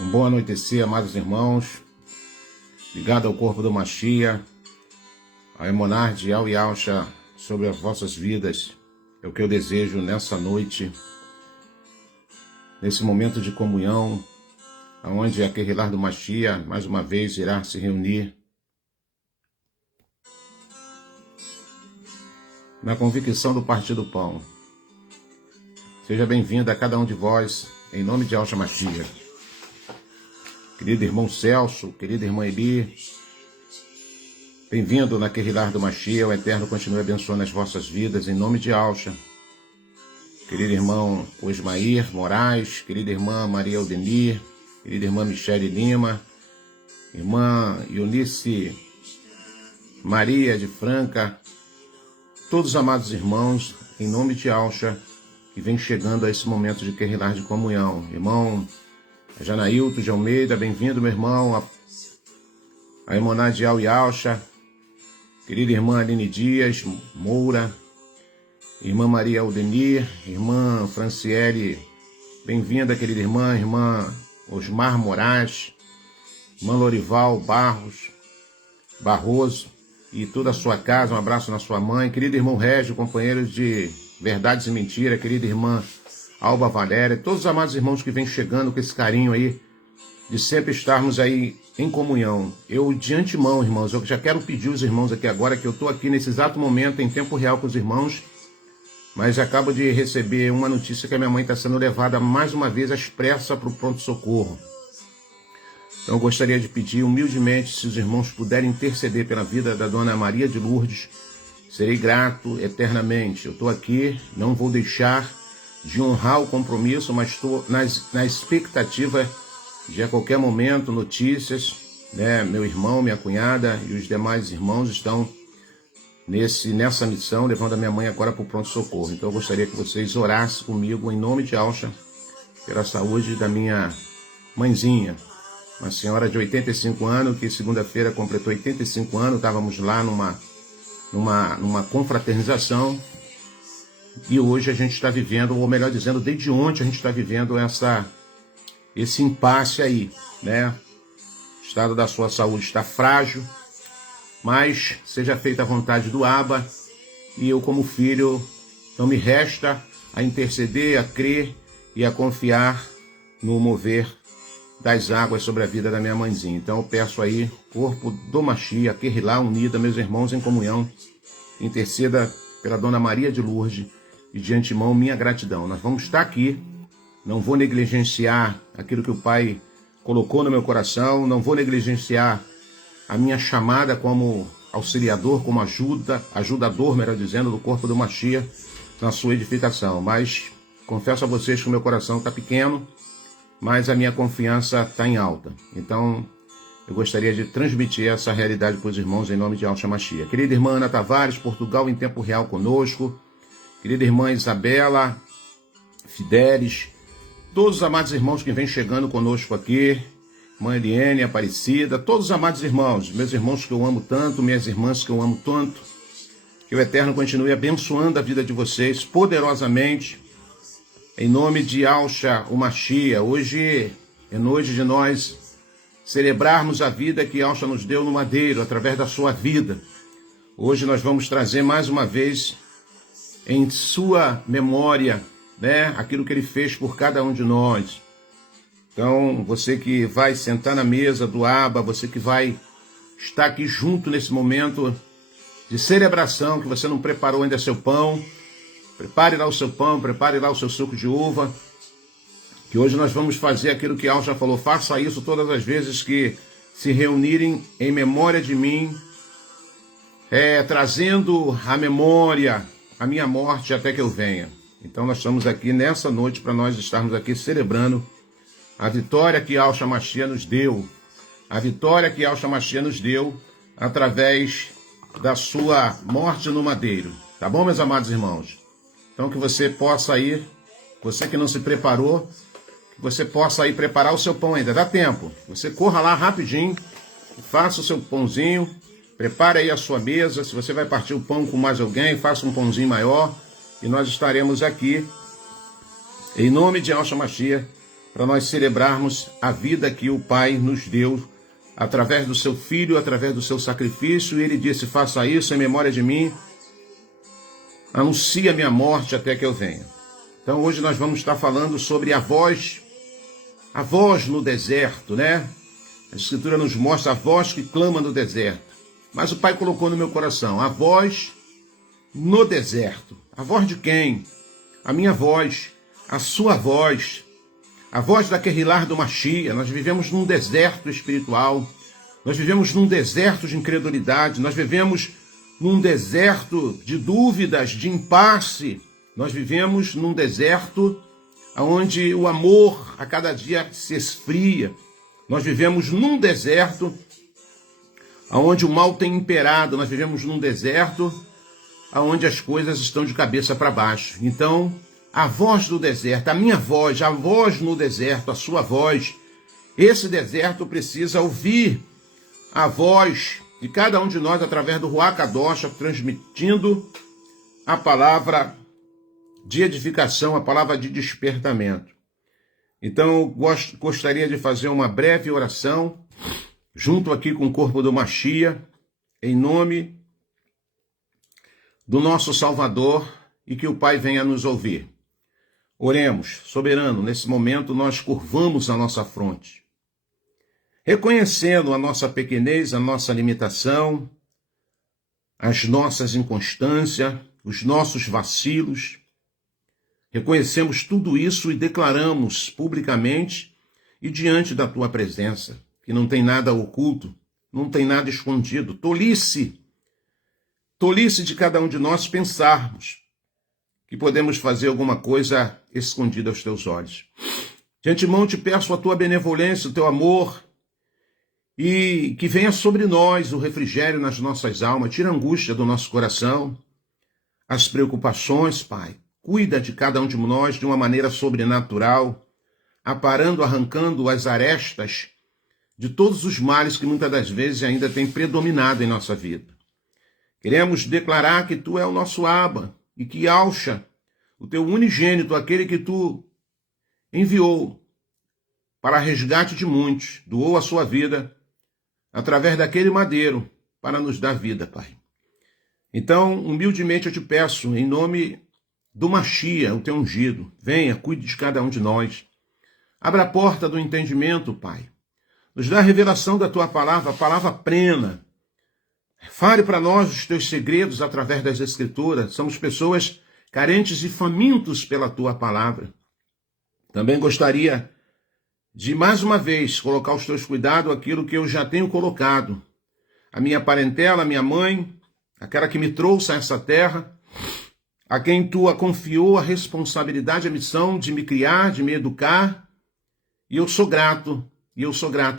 Um bom anoitecer, amados irmãos, ligado ao corpo do Mashiach, a Emuná de Al Yahusha sobre as vossas vidas, é o que eu desejo nessa noite, nesse momento de comunhão, onde a Kehilah do Mashiach, mais uma vez, irá se reunir na convicção do partir do pão. Seja bem-vindo a cada um de vós, em nome de Yahusha Mashiach. Querido irmão Celso, querida irmã Eli, bem-vindo na Kehilah do Mashiach, o Eterno continue abençoando as vossas vidas, em nome de Yahusha. Querido irmão Osmair Moraes, querida irmã Maria Aldenir, querida irmã Michele Lima, irmã Eunice Maria de Franca, todos os amados irmãos, em nome de Yahusha, que vem chegando a esse momento de Kehilah de comunhão. Irmão Janailton de Almeida, bem-vindo, meu irmão, a Emuná de Al Yahusha, querida irmã Aline Dias Moura, irmã Maria Aldenir, irmã Franciele, bem-vinda, querida irmã Osmar Moraes, irmã Lorival Barroso e toda a sua casa, um abraço na sua mãe, querido irmão Régio, companheiros de Verdades e Mentira, querida irmã Alba Valéria, todos os amados irmãos que vêm chegando com esse carinho aí, de sempre estarmos aí em comunhão. Eu, de antemão, irmãos, eu já quero pedir os irmãos aqui agora, que eu estou aqui nesse exato momento, em tempo real com os irmãos, mas acabo de receber uma notícia que a minha mãe está sendo levada mais uma vez às pressas para o pronto-socorro. Então eu gostaria de pedir humildemente, se os irmãos puderem interceder pela vida da Dona Maria de Lourdes, serei grato eternamente. Eu estou aqui, não vou deixar de honrar o compromisso, mas estou na expectativa de a qualquer momento notícias, né? Meu irmão, minha cunhada e os demais irmãos estão nessa missão, levando a minha mãe agora para o pronto-socorro. Então eu gostaria que vocês orassem comigo, em nome de Yahusha, pela saúde da minha mãezinha, uma senhora de 85 anos, que segunda-feira completou 85 anos, estávamos lá numa confraternização, e hoje a gente está vivendo, ou melhor dizendo, desde ontem a gente está vivendo esse impasse aí, né? O estado da sua saúde está frágil, mas seja feita a vontade do Abba, e eu como filho, não me resta a interceder, a crer e a confiar no mover das águas sobre a vida da minha mãezinha. Então eu peço aí, corpo do Mashiach, Kehilah unida, meus irmãos em comunhão, interceda pela Dona Maria de Lourdes, e de antemão minha gratidão. Nós vamos estar aqui, não vou negligenciar aquilo que o Pai colocou no meu coração, não vou negligenciar a minha chamada como auxiliador, como ajudador, melhor dizendo, do corpo do Mashiach na sua edificação. Mas confesso a vocês que o meu coração está pequeno, mas a minha confiança está em alta. Então eu gostaria de transmitir essa realidade para os irmãos em nome de Yahusha Mashiach. Querida irmã Ana Tavares, Portugal em tempo real conosco. Querida irmã Isabela Fidelis, todos os amados irmãos que vêm chegando conosco aqui, irmã Eliane, Aparecida, todos os amados irmãos, meus irmãos que eu amo tanto, minhas irmãs que eu amo tanto, que o Eterno continue abençoando a vida de vocês poderosamente, em nome de Yahusha, o Mashiach. Hoje é noite de nós celebrarmos a vida que Yahusha nos deu no madeiro, através da sua vida. Hoje nós vamos trazer mais uma vez em sua memória, né, aquilo que ele fez por cada um de nós. Então, você que vai sentar na mesa do Abba, você que vai estar aqui junto nesse momento de celebração, que você não preparou ainda seu pão, prepare lá o seu pão, prepare lá o seu suco de uva, que hoje nós vamos fazer aquilo que Yahusha falou, faça isso todas as vezes que se reunirem em memória de mim, trazendo à memória a minha morte até que eu venha. Então nós estamos aqui nessa noite para nós estarmos aqui celebrando a vitória que Yahusha Mashiach nos deu. A vitória que Yahusha Mashiach nos deu através da sua morte no madeiro. Tá bom, meus amados irmãos? Então que você possa ir, você que não se preparou, que você possa ir preparar o seu pão ainda. Dá tempo. Você corra lá rapidinho, faça o seu pãozinho, prepare aí a sua mesa. Se você vai partir o pão com mais alguém, faça um pãozinho maior. E nós estaremos aqui, em nome de Yahusha Mashiach, para nós celebrarmos a vida que o Pai nos deu através do seu Filho, através do seu sacrifício. E ele disse: faça isso em memória de mim, anuncie a minha morte até que eu venha. Então hoje nós vamos estar falando sobre a voz no deserto, né? A Escritura nos mostra a voz que clama no deserto. Mas o Pai colocou no meu coração a voz no deserto. A voz de quem? A minha voz, a sua voz, a voz da Querrilar do Machia. Nós vivemos num deserto espiritual, nós vivemos num deserto de incredulidade, nós vivemos num deserto de dúvidas, de impasse, nós vivemos num deserto onde o amor a cada dia se esfria, nós vivemos num deserto onde o mal tem imperado, nós vivemos num deserto onde as coisas estão de cabeça para baixo. Então, a voz do deserto, a minha voz, a voz no deserto, a sua voz, esse deserto precisa ouvir a voz de cada um de nós através do Ruach Kadosh, transmitindo a palavra de edificação, a palavra de despertamento. Então, eu gostaria de fazer uma breve oração, junto aqui com o corpo do Machia, em nome do nosso Salvador, e que o Pai venha nos ouvir. Oremos. Soberano, nesse momento nós curvamos a nossa fronte, reconhecendo a nossa pequenez, a nossa limitação, as nossas inconstâncias, os nossos vacilos. Reconhecemos tudo isso e declaramos publicamente e diante da tua presença, que não tem nada oculto, não tem nada escondido. Tolice de cada um de nós pensarmos que podemos fazer alguma coisa escondida aos teus olhos. De antemão te peço a tua benevolência, o teu amor, e que venha sobre nós o refrigério nas nossas almas, tira a angústia do nosso coração, as preocupações, Pai. Cuida de cada um de nós de uma maneira sobrenatural, aparando, arrancando as arestas de todos os males que muitas das vezes ainda têm predominado em nossa vida. Queremos declarar que tu é o nosso Abba e que Yahshua, o teu unigênito, aquele que tu enviou para resgate de muitos, doou a sua vida através daquele madeiro para nos dar vida, Pai. Então, humildemente eu te peço, em nome do Machia, o teu ungido, venha, cuide de cada um de nós. Abra a porta do entendimento, Pai. Nos dá a revelação da tua palavra, a palavra plena. Fale para nós os teus segredos através das Escrituras. Somos pessoas carentes e famintos pela tua palavra. Também gostaria de, mais uma vez, colocar aos teus cuidados aquilo que eu já tenho colocado. A minha parentela, a minha mãe, aquela que me trouxe a essa terra, a quem tu confiou a responsabilidade, a missão de me criar, de me educar. E eu sou grato,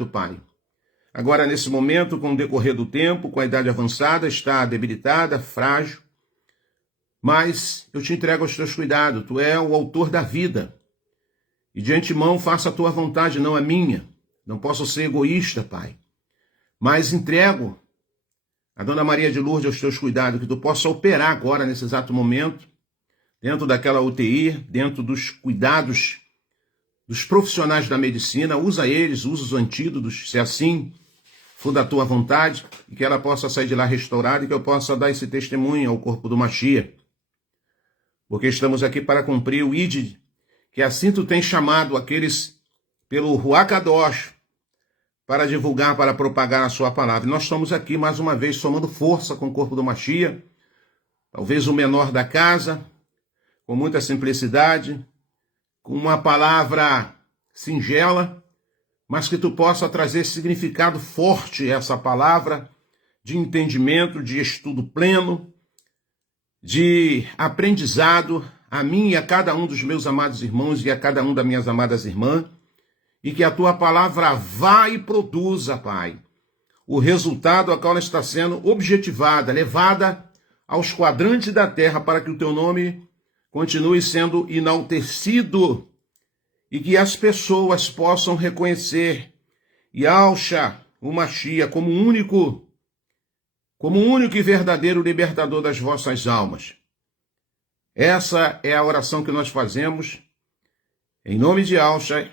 Pai. Agora, nesse momento, com o decorrer do tempo, com a idade avançada, está debilitada, frágil, mas eu te entrego aos teus cuidados. Tu é o autor da vida. E de antemão, faça a tua vontade, não a minha. Não posso ser egoísta, Pai. Mas entrego a Dona Maria de Lourdes aos teus cuidados, que tu possa operar agora, nesse exato momento, dentro daquela UTI, dentro dos cuidados dos profissionais da medicina. Usa eles, usa os antídotos, se assim for da tua vontade, e que ela possa sair de lá restaurada e que eu possa dar esse testemunho ao corpo do Machia. Porque estamos aqui para cumprir o ID, que assim tu tens chamado aqueles pelo Ruach Kadosh, para divulgar, para propagar a sua palavra. E nós estamos aqui, mais uma vez, somando força com o corpo do Machia, talvez o menor da casa, com muita simplicidade, com uma palavra singela, mas que tu possa trazer significado forte a essa palavra, de entendimento, de estudo pleno, de aprendizado a mim e a cada um dos meus amados irmãos e a cada um das minhas amadas irmãs, e que a tua palavra vá e produza, Pai, o resultado a qual ela está sendo objetivada, levada aos quadrantes da terra, para que o teu nome continue sendo enaltecido e que as pessoas possam reconhecer Yahshua, o Machia, como único e verdadeiro libertador das vossas almas. Essa é a oração que nós fazemos, em nome de Yahshua,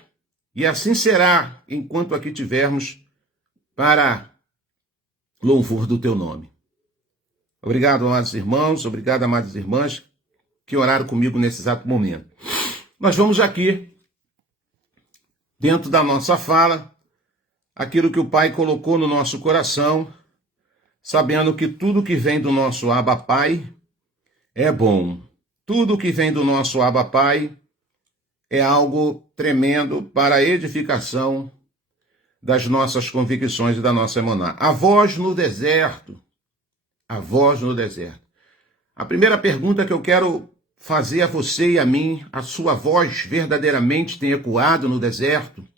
E assim será enquanto aqui tivermos para louvor do teu nome. Obrigado, amados irmãos, obrigado, amadas irmãs, que oraram comigo nesse exato momento. Nós vamos aqui, dentro da nossa fala, aquilo que o Pai colocou no nosso coração, sabendo que tudo que vem do nosso Abba Pai é bom. Tudo que vem do nosso Abba Pai é algo tremendo para a edificação das nossas convicções e da nossa emoná. A voz no deserto. A voz no deserto. A primeira pergunta que eu quero fazer a você e a mim, a sua voz verdadeiramente tem ecoado no deserto?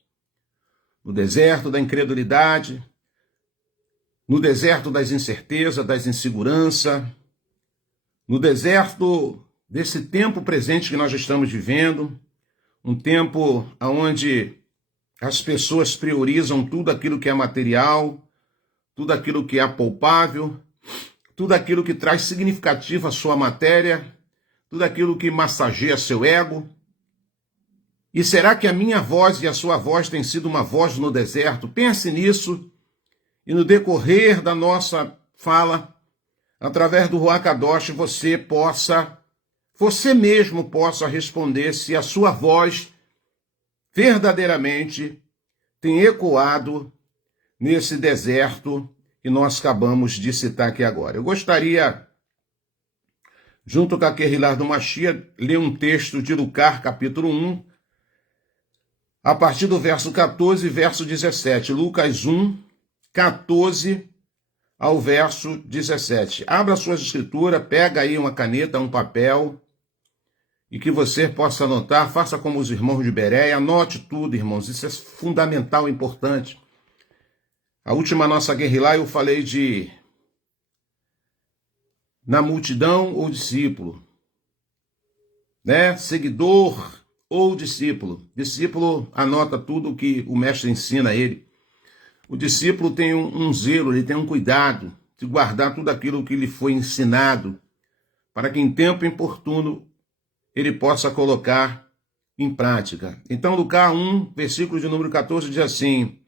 No deserto da incredulidade, no deserto das incertezas, das inseguranças, no deserto desse tempo presente que nós estamos vivendo, um tempo onde as pessoas priorizam tudo aquilo que é material, tudo aquilo que é apalpável, tudo aquilo que traz significativo à sua matéria, tudo aquilo que massageia seu ego. E será que a minha voz e a sua voz tem sido uma voz no deserto? Pense nisso e no decorrer da nossa fala, através do Ruach Kadosh, você mesmo possa responder se a sua voz verdadeiramente tem ecoado nesse deserto que nós acabamos de citar aqui agora. Eu gostaria, junto com a Querrilá do Mashiach, ler um texto de Lucas, capítulo 1, a partir do verso 14 e verso 17. Lucas 1, 14 ao verso 17. Abra suas escrituras, pega aí uma caneta, um papel, e que você possa anotar, faça como os irmãos de Bereia, anote tudo, irmãos, isso é fundamental, importante. A última nossa Querrilá eu falei de na multidão ou discípulo, né? Seguidor ou discípulo. Discípulo anota tudo que o mestre ensina a ele. O discípulo tem um zelo, ele tem um cuidado de guardar tudo aquilo que lhe foi ensinado, para que em tempo importuno ele possa colocar em prática. Então, Lucas 1, versículo de número 14, diz assim: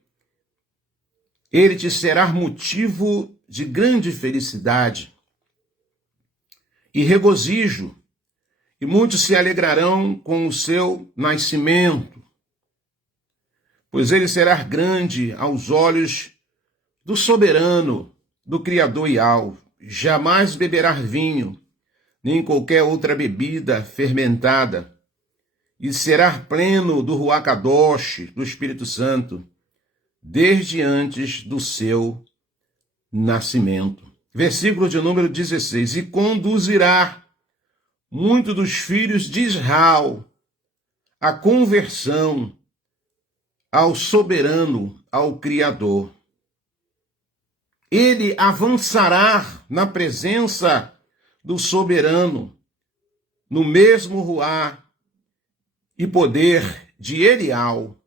ele te será motivo de grande felicidade e regozijo, e muitos se alegrarão com o seu nascimento, pois ele será grande aos olhos do soberano, do Criador Ial. Jamais beberá vinho, nem qualquer outra bebida fermentada, e será pleno do Ruach Kadosh, do Espírito Santo, desde antes do seu nascimento. Versículo de número 16. E conduzirá muitos dos filhos de Israel à conversão ao soberano, ao Criador. Ele avançará na presença do soberano, no mesmo ruá e poder de Elial,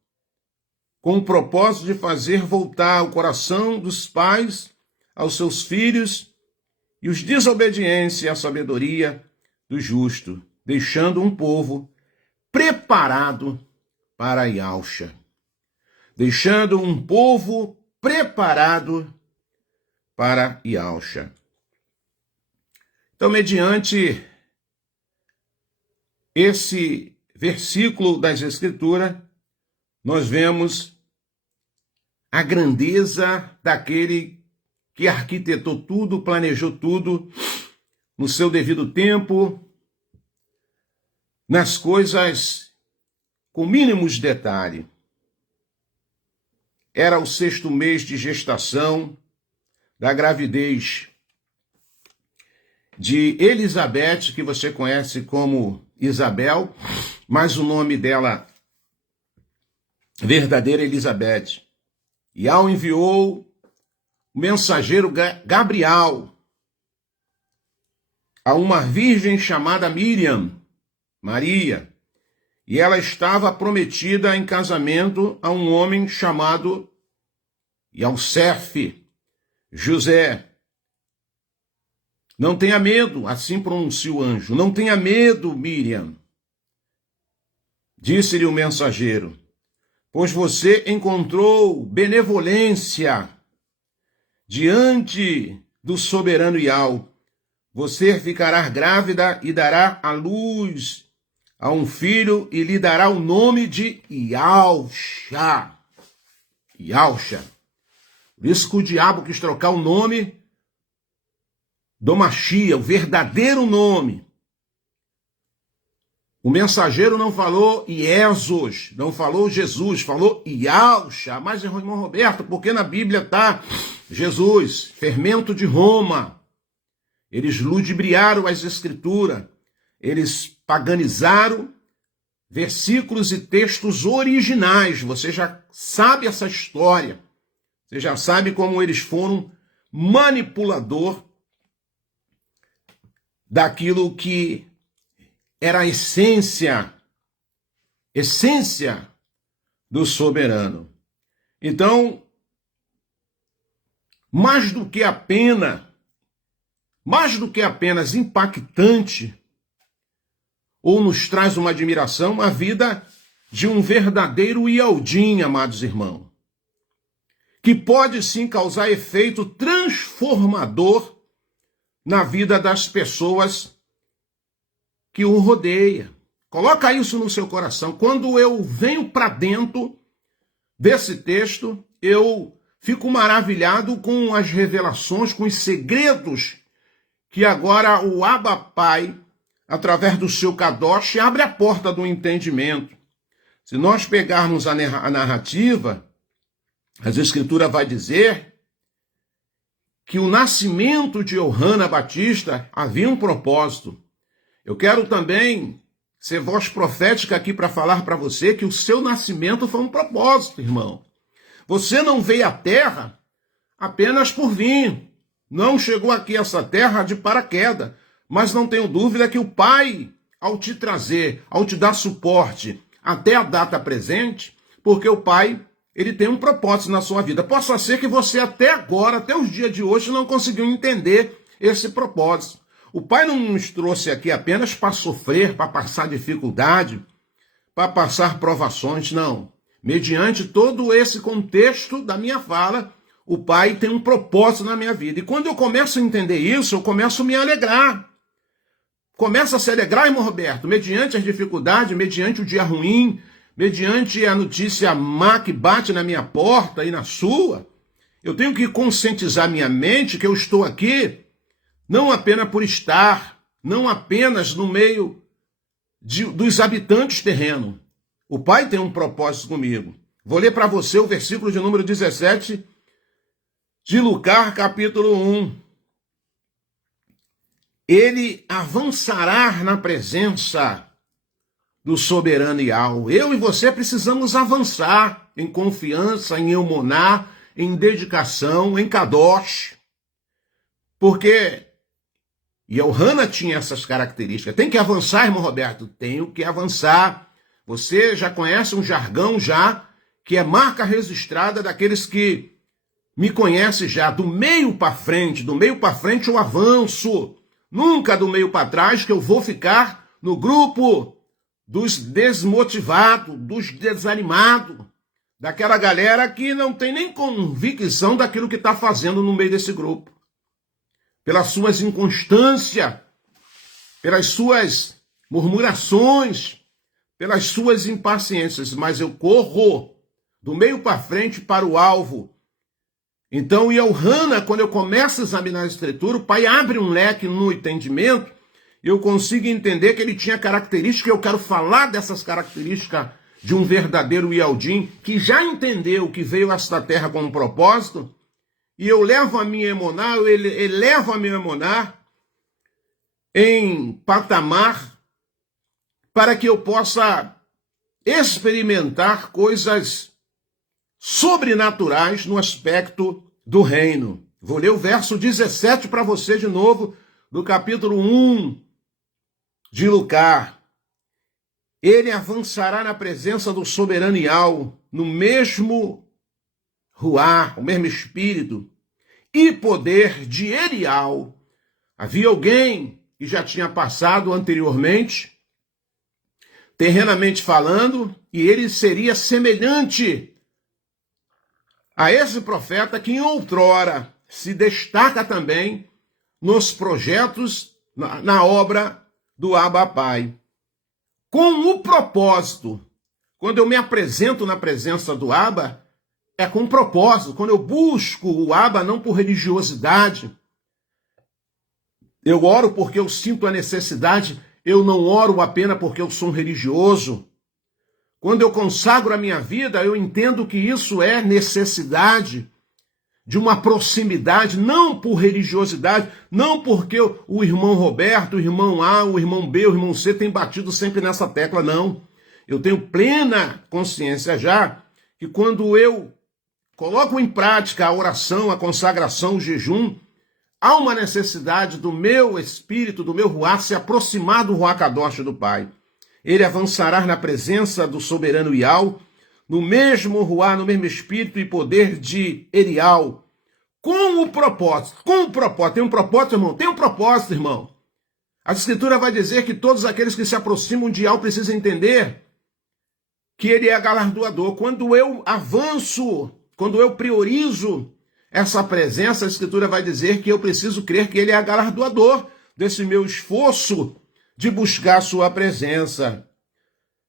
com o propósito de fazer voltar o coração dos pais aos seus filhos e os desobedientes à sabedoria do justo, deixando um povo preparado para a Yalcha. Deixando um povo preparado para Yalcha. Então, mediante esse versículo das Escrituras, nós vemos a grandeza daquele que arquitetou tudo, planejou tudo no seu devido tempo, nas coisas com mínimos detalhes. Era o 6º mês de gestação da gravidez de Elizabeth, que você conhece como Isabel, mas o nome dela verdadeiro é Elizabeth. E ao enviou o mensageiro Gabriel a uma virgem chamada Miriam, Maria, e ela estava prometida em casamento a um homem chamado Yosef, José. Não tenha medo, assim pronuncia o anjo. Não tenha medo, Miriam. Disse-lhe o mensageiro: pois você encontrou benevolência diante do soberano Iau. Você ficará grávida e dará à luz a um filho e lhe dará o nome de Iausha. Iausha. Por isso que o diabo quis trocar o nome do Machia, o verdadeiro nome. O mensageiro não falou Iesus, não falou Jesus, falou Iausha. Mas, irmão Roberto, porque na Bíblia está Jesus, fermento de Roma. Eles ludibriaram as Escrituras, eles paganizaram versículos e textos originais. Você já sabe essa história. Você já sabe como eles foram manipulador daquilo que era a essência do soberano. Então, mais do que apenas impactante, ou nos traz uma admiração, a vida de um verdadeiro Ialdim, amados irmãos, que pode sim causar efeito transformador na vida das pessoas que o rodeia. Coloca isso no seu coração. Quando eu venho para dentro desse texto, eu fico maravilhado com as revelações, com os segredos que agora o Abba Pai, através do seu Kadosh, abre a porta do entendimento. Se nós pegarmos a narrativa, as Escrituras vai dizer que o nascimento de Yohana Batista havia um propósito. Eu quero também ser voz profética aqui para falar para você que o seu nascimento foi um propósito, irmão. Você não veio à terra apenas por vir. Não chegou aqui a essa terra de paraquedas. Mas não tenho dúvida que o Pai, ao te trazer, ao te dar suporte até a data presente, porque o Pai, ele tem um propósito na sua vida. Possa ser que você até agora, até os dias de hoje, não conseguiu entender esse propósito. O Pai não nos trouxe aqui apenas para sofrer, para passar dificuldade, para passar provações, não. Mediante todo esse contexto da minha fala, o Pai tem um propósito na minha vida. E quando eu começo a entender isso, eu começo a me alegrar. Começa a se alegrar, irmão Roberto, mediante as dificuldades, mediante o dia ruim, mediante a notícia má que bate na minha porta e na sua. Eu tenho que conscientizar minha mente que eu estou aqui não apenas por estar, não apenas no meio dos habitantes terrenos. O Pai tem um propósito comigo. Vou ler para você o versículo de número 17 de Lucas, capítulo 1. Ele avançará na presença do soberano Iau. Eu e você precisamos avançar em confiança, em emuná, em dedicação, em kadosh. Porque Yohana tinha essas características. Tem que avançar, irmão Roberto? Tenho que avançar. Você já conhece um jargão já, que é marca registrada daqueles que me conhecem já. Do meio para frente eu avanço. Nunca do meio para trás, que eu vou ficar no grupo dos desmotivados, dos desanimados, daquela galera que não tem nem convicção daquilo que está fazendo no meio desse grupo. Pelas suas inconstâncias, pelas suas murmurações, pelas suas impaciências. Mas eu corro do meio para frente para o alvo. Então, Yohana, quando eu começo a examinar a Escritura, o Pai abre um leque no entendimento, e eu consigo entender que ele tinha características, eu quero falar dessas características de um verdadeiro Ialdim, que já entendeu que veio a esta terra com um propósito, e eu levo a minha emuná, eu elevo a minha emuná em patamar para que eu possa experimentar coisas sobrenaturais no aspecto do reino. Vou ler o verso 17 para você de novo, do capítulo 1 de Lucas. Ele avançará na presença do soberano Iau, no mesmo ruá, o mesmo espírito e poder de Elial. Havia alguém que já tinha passado anteriormente, terrenamente falando, e ele seria semelhante a esse profeta que em outrora se destaca também nos projetos, na obra do Abba Pai. Com o propósito, quando eu me apresento na presença do Abba, é com propósito. Quando eu busco o Abba, não por religiosidade, eu oro porque eu sinto a necessidade, eu não oro apenas porque eu sou um religioso. Quando eu consagro a minha vida, eu entendo que isso é necessidade de uma proximidade, não por religiosidade, não porque o irmão Roberto, o irmão A, o irmão B, o irmão C tem batido sempre nessa tecla, não. Eu tenho plena consciência já que quando eu coloco em prática a oração, a consagração, o jejum, há uma necessidade do meu espírito, do meu Ruach, se aproximar do Ruach Kadosh do Pai. Ele avançará na presença do soberano Ial, no mesmo Ruach, no mesmo espírito e poder de Elial, com o propósito. Tem um propósito, irmão? Tem um propósito, irmão. A Escritura vai dizer que todos aqueles que se aproximam de Ial precisam entender que ele é galardoador. Quando eu avanço, quando eu priorizo essa presença, a Escritura vai dizer que eu preciso crer que ele é galardoador desse meu esforço de buscar a sua presença,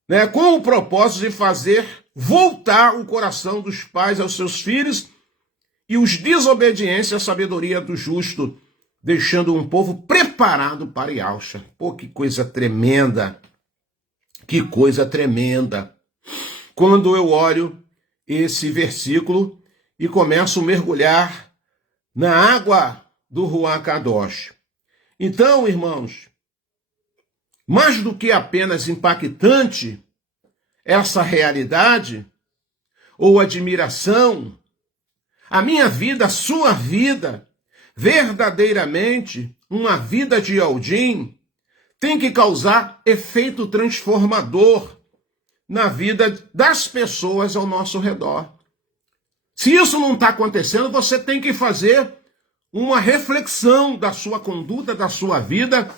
né? Com o propósito de fazer voltar o coração dos pais aos seus filhos e os desobedientes à sabedoria do justo, deixando um povo preparado para Yahshua. Pô, que coisa tremenda! Que coisa tremenda! Quando eu olho esse versículo e começo a mergulhar na água do Ruach Kadosh. Então, irmãos, mais do que apenas impactante essa realidade ou admiração, a minha vida, a sua vida, verdadeiramente uma vida de Aldim, tem que causar efeito transformador na vida das pessoas ao nosso redor. Se isso não está acontecendo, você tem que fazer uma reflexão da sua conduta, da sua vida,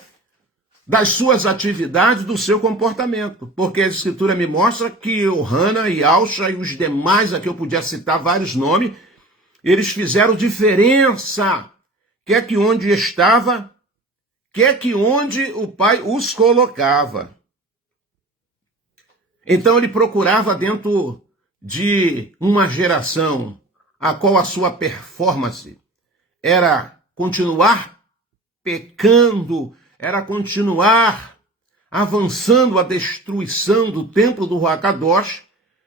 das suas atividades, do seu comportamento. Porque a Escritura me mostra que Ohana e Yahshua e os demais, aqui eu podia citar vários nomes, eles fizeram diferença, quer que onde estava, quer que onde o Pai os colocava. Então ele procurava dentro de uma geração a qual a sua performance era continuar pecando, era continuar avançando a destruição do templo do Ruach Kadosh,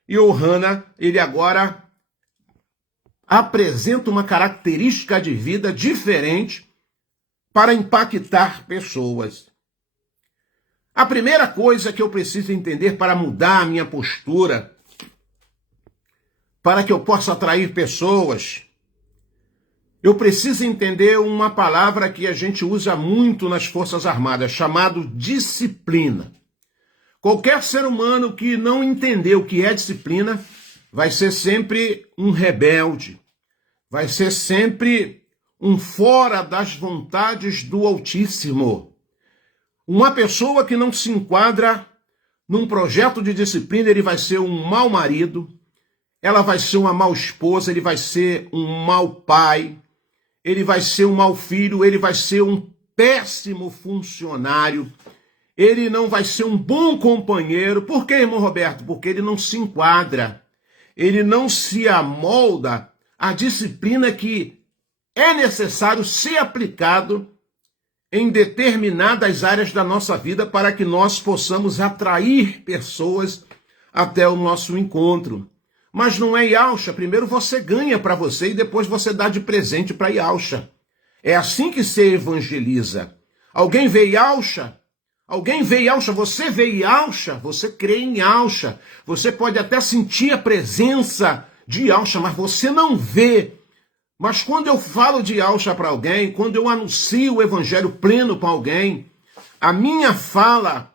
e Ohana, ele agora apresenta uma característica de vida diferente para impactar pessoas. A primeira coisa que eu preciso entender para mudar a minha postura, para que eu possa atrair pessoas, eu preciso entender uma palavra que a gente usa muito nas Forças Armadas, chamado disciplina. Qualquer ser humano que não entender o que é disciplina vai ser sempre um rebelde, vai ser sempre um fora das vontades do Altíssimo. Uma pessoa que não se enquadra num projeto de disciplina, ele vai ser um mau marido, ela vai ser uma mau esposa, ele vai ser um mau pai, ele vai ser um mau filho, ele vai ser um péssimo funcionário, ele não vai ser um bom companheiro. Por quê, irmão Roberto? Porque ele não se enquadra, ele não se amolda à disciplina que é necessário ser aplicado em determinadas áreas da nossa vida para que nós possamos atrair pessoas até o nosso encontro. Mas não é Yahshua. Primeiro você ganha para você e depois você dá de presente para Yahshua. É assim que se evangeliza. Alguém vê Yahshua? Alguém vê Yahshua? Você vê Yahshua? Você crê em Yahshua. Você pode até sentir a presença de Yahshua, mas você não vê. Mas quando eu falo de Yahshua para alguém, quando eu anuncio o evangelho pleno para alguém, a minha fala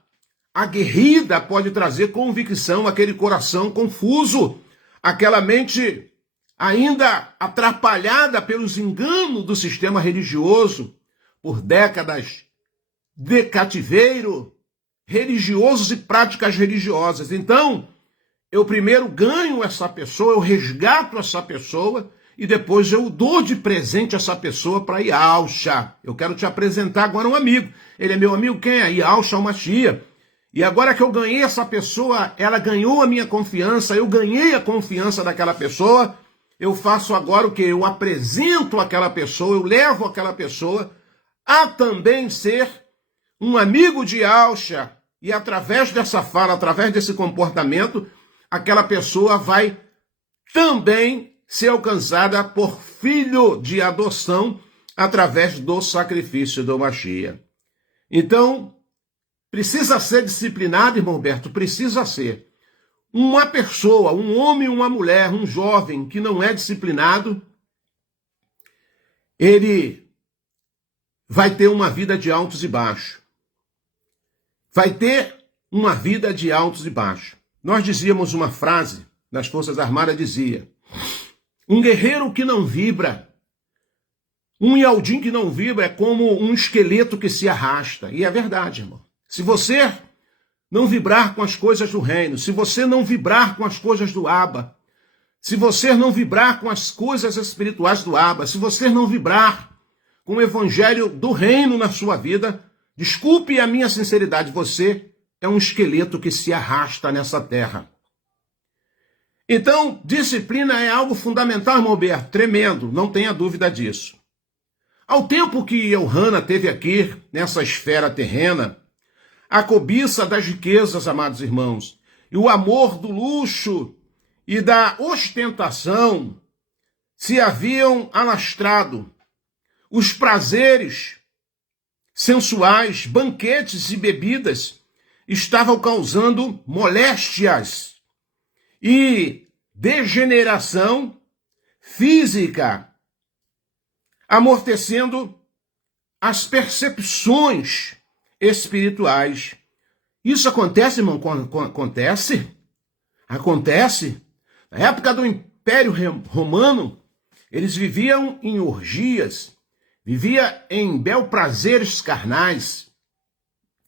aguerrida pode trazer convicção àquele coração confuso, aquela mente ainda atrapalhada pelos enganos do sistema religioso, por décadas de cativeiro, religiosos e práticas religiosas. Então, eu primeiro ganho essa pessoa, eu resgato essa pessoa e depois eu dou de presente essa pessoa para Yahushua. Eu quero te apresentar agora um amigo. Ele é meu amigo, quem é? Yahushua Mashiach. E agora que eu ganhei essa pessoa, ela ganhou a minha confiança, eu ganhei a confiança daquela pessoa, eu faço agora o quê? Eu apresento aquela pessoa, eu levo aquela pessoa a também ser um amigo de Yahushua. E através dessa fala, através desse comportamento, aquela pessoa vai também ser alcançada por filho de adoção através do sacrifício do Mashiach. Então, precisa ser disciplinado, irmão Roberto, precisa ser. Uma pessoa, um homem, uma mulher, um jovem que não é disciplinado, ele vai ter uma vida de altos e baixos. Vai ter uma vida de altos e baixos. Nós dizíamos uma frase nas Forças Armadas, dizia: um guerreiro que não vibra, um Yaldim que não vibra é como um esqueleto que se arrasta. E é verdade, irmão. Se você não vibrar com as coisas do reino, se você não vibrar com as coisas do Abba, se você não vibrar com as coisas espirituais do Abba, se você não vibrar com o evangelho do reino na sua vida, desculpe a minha sinceridade, você é um esqueleto que se arrasta nessa terra. Então, disciplina é algo fundamental, irmão Roberto, tremendo, não tenha dúvida disso. Ao tempo que Elhana teve aqui, nessa esfera terrena, a cobiça das riquezas, amados irmãos, e o amor do luxo e da ostentação se haviam alastrado. Os prazeres sensuais, banquetes e bebidas estavam causando moléstias e degeneração física, amortecendo as percepções espirituais. Isso acontece, irmão? Acontece. Acontece. Na época do Império Romano, eles viviam em orgias, viviam em bel prazeres carnais.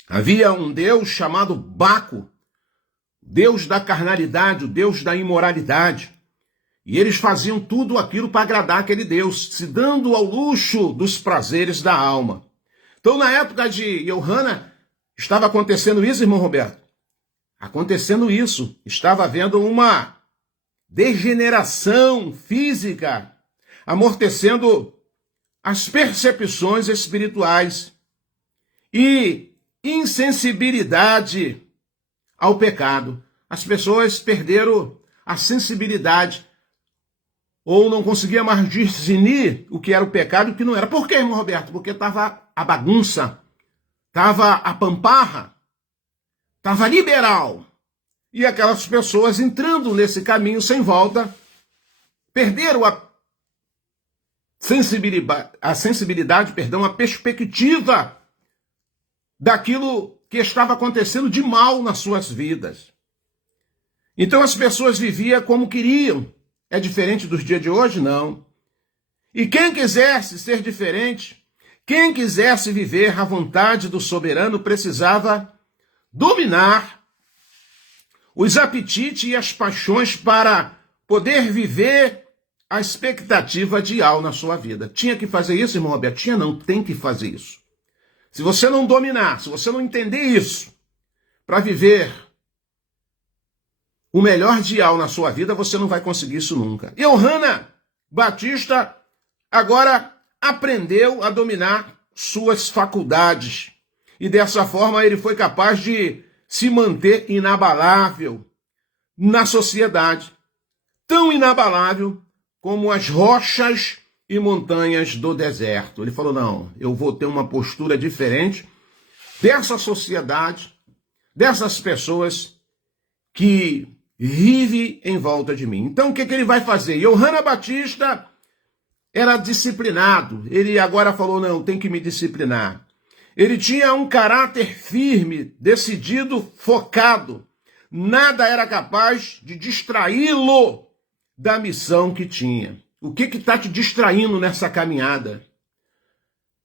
Havia um deus chamado Baco, deus da carnalidade, o deus da imoralidade. E eles faziam tudo aquilo para agradar aquele deus, se dando ao luxo dos prazeres da alma. Então, na época de Elhana, estava acontecendo isso, irmão Roberto? Acontecendo isso. Estava havendo uma degeneração física, amortecendo as percepções espirituais e insensibilidade ao pecado. As pessoas perderam a sensibilidade ou não conseguiam mais discernir o que era o pecado e o que não era. Por quê, irmão Roberto? Porque estava a bagunça, estava a pamparra, estava liberal. E aquelas pessoas entrando nesse caminho sem volta, perderam a sensibilidade, a perspectiva daquilo que estava acontecendo de mal nas suas vidas. Então as pessoas viviam como queriam. É diferente dos dias de hoje? Não. E quem quisesse ser diferente, quem quisesse viver à vontade do soberano, precisava dominar os apetites e as paixões para poder viver a expectativa de algo na sua vida. Tinha que fazer isso, irmão Roberto? Tinha não, tem que fazer isso. Se você não dominar, se você não entender isso, para viver o melhor dial na sua vida, você não vai conseguir isso nunca. Elhana Batista agora aprendeu a dominar suas faculdades. E dessa forma ele foi capaz de se manter inabalável na sociedade. Tão inabalável como as rochas e montanhas do deserto. Ele falou, não, eu vou ter uma postura diferente dessa sociedade, dessas pessoas que vivem em volta de mim. Então, o que ele vai fazer? Elhana Batista era disciplinado. Ele agora falou, não, tem que me disciplinar. Ele tinha um caráter firme, decidido, focado. Nada era capaz de distraí-lo da missão que tinha. O que está te distraindo nessa caminhada?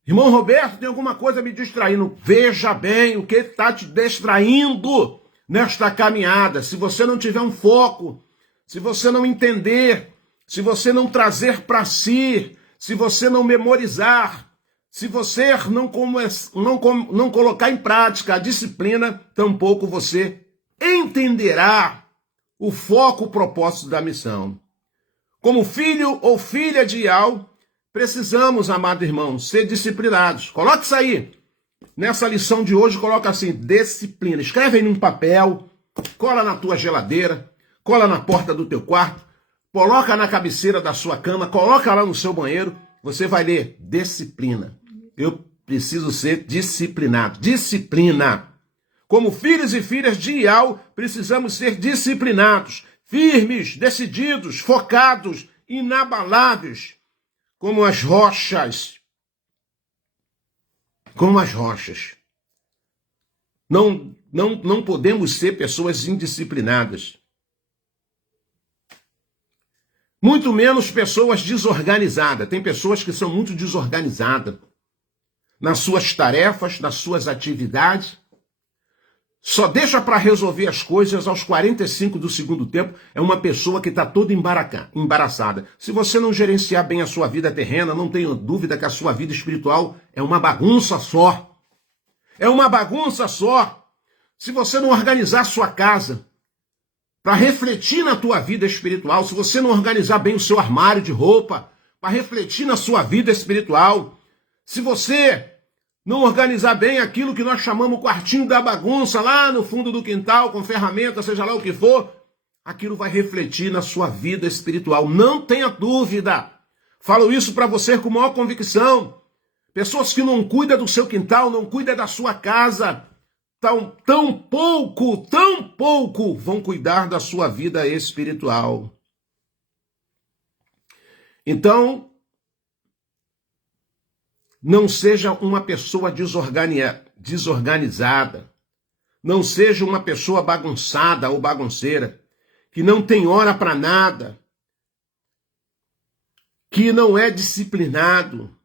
Irmão Roberto, tem alguma coisa me distraindo? Veja bem o que está te distraindo nesta caminhada, se você não tiver um foco, se você não entender, se você não trazer para si, se você não memorizar, se você não colocar em prática a disciplina, tampouco você entenderá o foco, o propósito da missão. Como filho ou filha de Ial, precisamos, amado irmão, ser disciplinados. Coloque isso aí. Nessa lição de hoje, coloca assim, disciplina. Escreve aí num papel, cola na tua geladeira, cola na porta do teu quarto, coloca na cabeceira da sua cama, coloca lá no seu banheiro, você vai ler disciplina. Eu preciso ser disciplinado. Disciplina. Como filhos e filhas de Ial, precisamos ser disciplinados, firmes, decididos, focados, inabaláveis, como as rochas. Como as rochas. Não podemos ser pessoas indisciplinadas. Muito menos pessoas desorganizadas. Tem pessoas que são muito desorganizadas nas suas tarefas, nas suas atividades. Só deixa para resolver as coisas aos 45 do segundo tempo. É uma pessoa que está toda embaraçada. Se você não gerenciar bem a sua vida terrena, não tenho dúvida que a sua vida espiritual é uma bagunça só. É uma bagunça só. Se você não organizar a sua casa para refletir na tua vida espiritual, se você não organizar bem o seu armário de roupa para refletir na sua vida espiritual, se você não organizar bem aquilo que nós chamamos quartinho da bagunça, lá no fundo do quintal, com ferramenta, seja lá o que for, aquilo vai refletir na sua vida espiritual. Não tenha dúvida. Falo isso para você com maior convicção. Pessoas que não cuidam do seu quintal, não cuidam da sua casa, tão pouco vão cuidar da sua vida espiritual. Então, não seja uma pessoa desorganizada. Não seja uma pessoa bagunçada ou bagunceira, que não tem hora para nada, que não é disciplinado.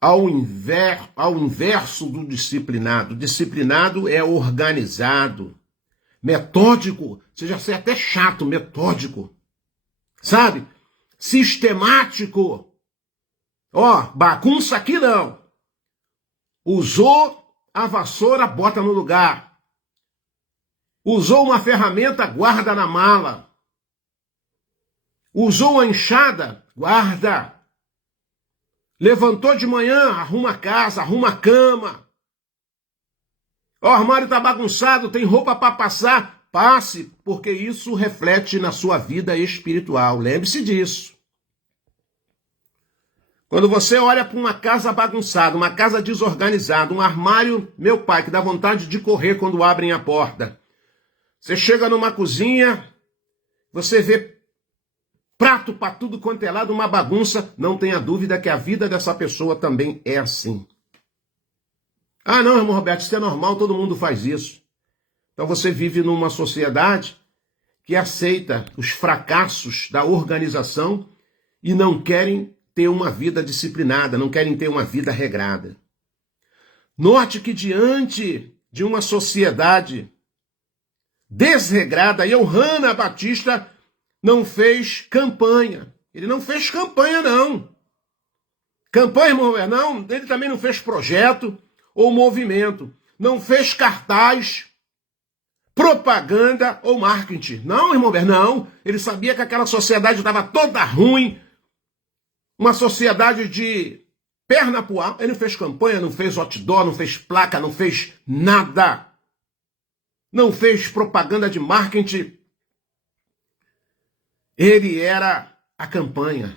Ao inverso do disciplinado. Disciplinado é organizado, metódico, seja até chato, metódico, sabe? Sistemático. Ó, bagunça aqui não. Usou a vassoura, bota no lugar. Usou uma ferramenta, guarda na mala. Usou uma enxada, guarda. Levantou de manhã, arruma a casa, arruma a cama. O armário está bagunçado, tem roupa para passar. Passe, porque isso reflete na sua vida espiritual. Lembre-se disso. Quando você olha para uma casa bagunçada, uma casa desorganizada, um armário, meu pai, que dá vontade de correr quando abrem a porta. Você chega numa cozinha, você vê prato para tudo quanto é lado, uma bagunça, não tenha dúvida que a vida dessa pessoa também é assim. Ah, não, irmão Roberto, isso é normal, todo mundo faz isso. Então você vive numa sociedade que aceita os fracassos da organização e não querem ter uma vida disciplinada, não querem ter uma vida regrada. Note que diante de uma sociedade desregrada, Yohana Batista não fez campanha. Ele não fez campanha, não. Campanha, irmão, não. Ele também não fez projeto ou movimento. Não fez cartaz, propaganda ou marketing. Não, irmão, não. Ele sabia que aquela sociedade estava toda ruim. Uma sociedade de perna pro ar. Ele não fez campanha, não fez outdoor, não fez placa, não fez nada. Não fez propaganda de marketing. Ele era a campanha.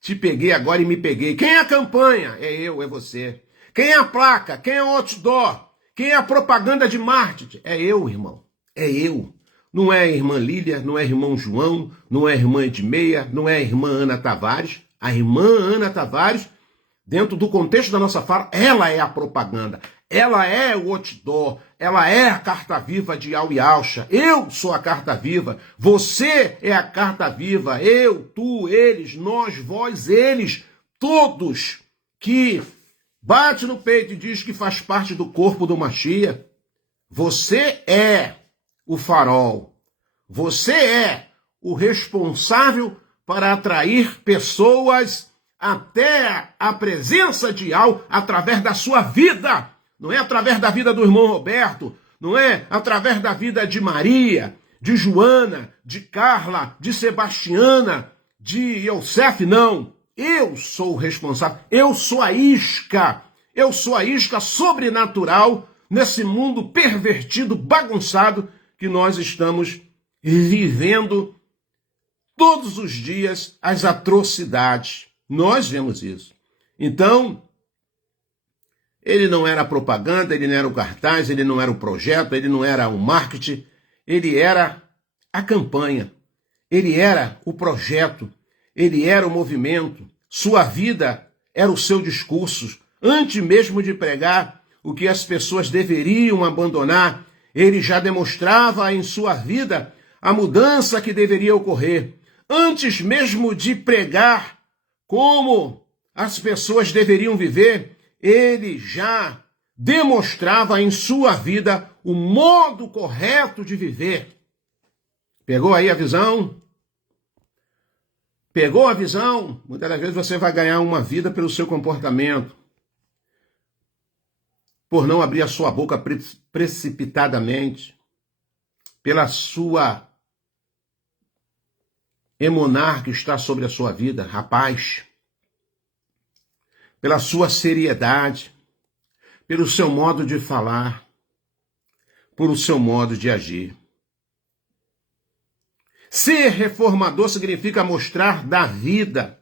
Te peguei agora e me peguei. Quem é a campanha? É eu, é você. Quem é a placa? Quem é o outdoor? Quem é a propaganda de marketing? É eu, irmão. É eu. Não é a irmã Lília, não é irmão João, não é a irmã Edmeia, não é a irmã Ana Tavares. A irmã Ana Tavares, dentro do contexto da nossa fala, ela é a propaganda. Ela é o outdoor, ela é a carta viva de Ial e Alcha. Eu sou a carta viva, você é a carta viva, eu, tu, eles, nós, vós, eles, todos que bate no peito e diz que faz parte do corpo do Mashiach. Você é o farol. Você é o responsável para atrair pessoas até a presença de Al através da sua vida. Não é através da vida do irmão Roberto, não é através da vida de Maria, de Joana, de Carla, de Sebastiana, de Yosef, não. Eu sou o responsável, eu sou a isca sobrenatural nesse mundo pervertido, bagunçado que nós estamos vivendo todos os dias, as atrocidades. Nós vemos isso. Então, ele não era propaganda, ele não era o cartaz, ele não era o projeto, ele não era o marketing, ele era a campanha, ele era o projeto, ele era o movimento, sua vida era o seu discurso. Antes mesmo de pregar o que as pessoas deveriam abandonar, ele já demonstrava em sua vida a mudança que deveria ocorrer. Antes mesmo de pregar como as pessoas deveriam viver, ele já demonstrava em sua vida o modo correto de viver. Pegou aí a visão? Pegou a visão? Muitas das vezes você vai ganhar uma vida pelo seu comportamento, por não abrir a sua boca precipitadamente, pela sua emunar que está sobre a sua vida, rapaz, pela sua seriedade, pelo seu modo de falar, pelo seu modo de agir. Ser reformador significa mostrar da vida.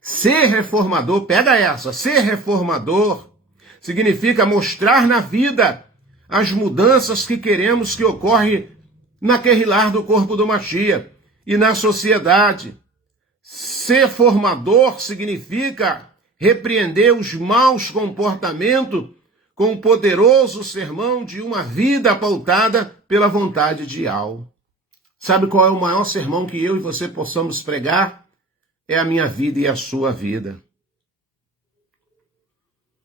Ser reformador, pega essa, ser reformador significa mostrar na vida as mudanças que queremos que ocorram naquele lar do corpo do Mashiach e na sociedade. Ser formador significa repreender os maus comportamentos com o poderoso sermão de uma vida pautada pela vontade de Al. Sabe qual é o maior sermão que eu e você possamos pregar? É a minha vida e a sua vida.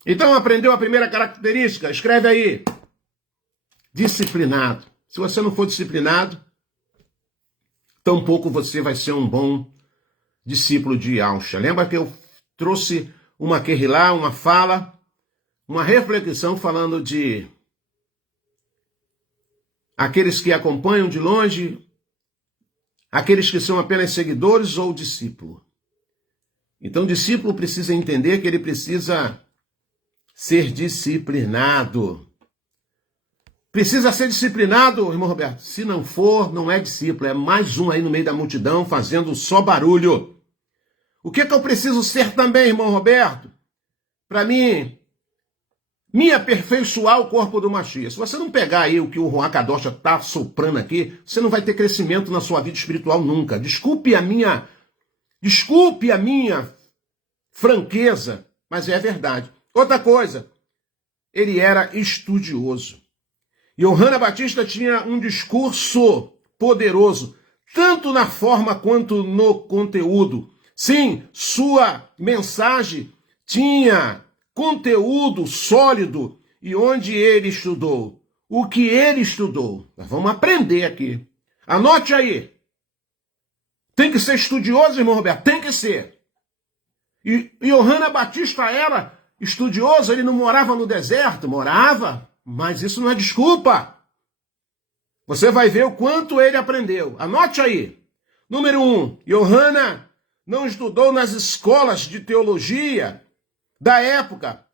Então, aprendeu a primeira característica? Escreve aí. Disciplinado. Se você não for disciplinado, tampouco você vai ser um bom discípulo de Yahshua. Lembra que eu trouxe uma querrilá, uma fala, uma reflexão falando de aqueles que acompanham de longe, aqueles que são apenas seguidores ou discípulo. Então, o discípulo precisa entender que ele precisa ser disciplinado. Precisa ser disciplinado, irmão Roberto. Se não for, não é discípulo. É mais um aí no meio da multidão fazendo só barulho. O que eu preciso ser também, irmão Roberto? Para mim, me aperfeiçoar o corpo do Mashiach. Se você não pegar aí o que o Ruach Kadosh está soprando aqui, você não vai ter crescimento na sua vida espiritual nunca. Desculpe a minha franqueza, mas é verdade. Outra coisa, ele era estudioso. Yohana Batista tinha um discurso poderoso, tanto na forma quanto no conteúdo. Sim, sua mensagem tinha conteúdo sólido. E onde ele estudou? O que ele estudou? Nós vamos aprender aqui. Anote aí. Tem que ser estudioso, irmão Roberto? Tem que ser. E Yohana Batista era estudioso, ele não morava no deserto, morava, mas isso não é desculpa. Você vai ver o quanto ele aprendeu. Anote aí. Número 1, Yohana não estudou nas escolas de teologia da época,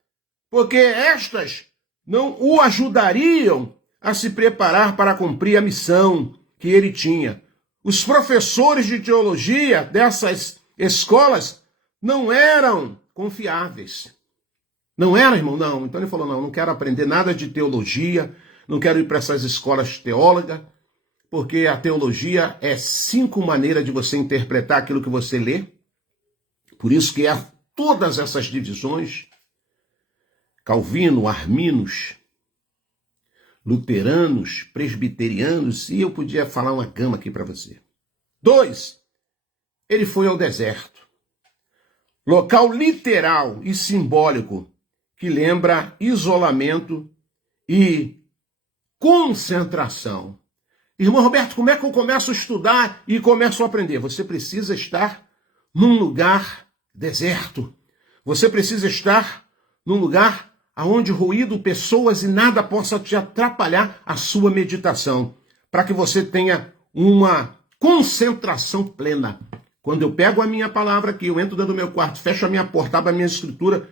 porque estas não o ajudariam a se preparar para cumprir a missão que ele tinha. Os professores de teologia dessas escolas não eram confiáveis. Não era, irmão? Não. Então ele falou, não quero aprender nada de teologia, não quero ir para essas escolas teólogas, porque a teologia é 5 maneiras de você interpretar aquilo que você lê. Por isso que há todas essas divisões, Calvino, Arminos, luteranos, presbiterianos, e eu podia falar uma gama aqui para você. 2, ele foi ao deserto. Local literal e simbólico que lembra isolamento e concentração. Irmão Roberto, como é que eu começo a estudar e começo a aprender? Você precisa estar num lugar deserto. Você precisa estar num lugar onde ruído, pessoas e nada possa te atrapalhar a sua meditação, para que você tenha uma concentração plena. Quando eu pego a minha palavra aqui, eu entro dentro do meu quarto, fecho a minha porta, abro a minha escritura,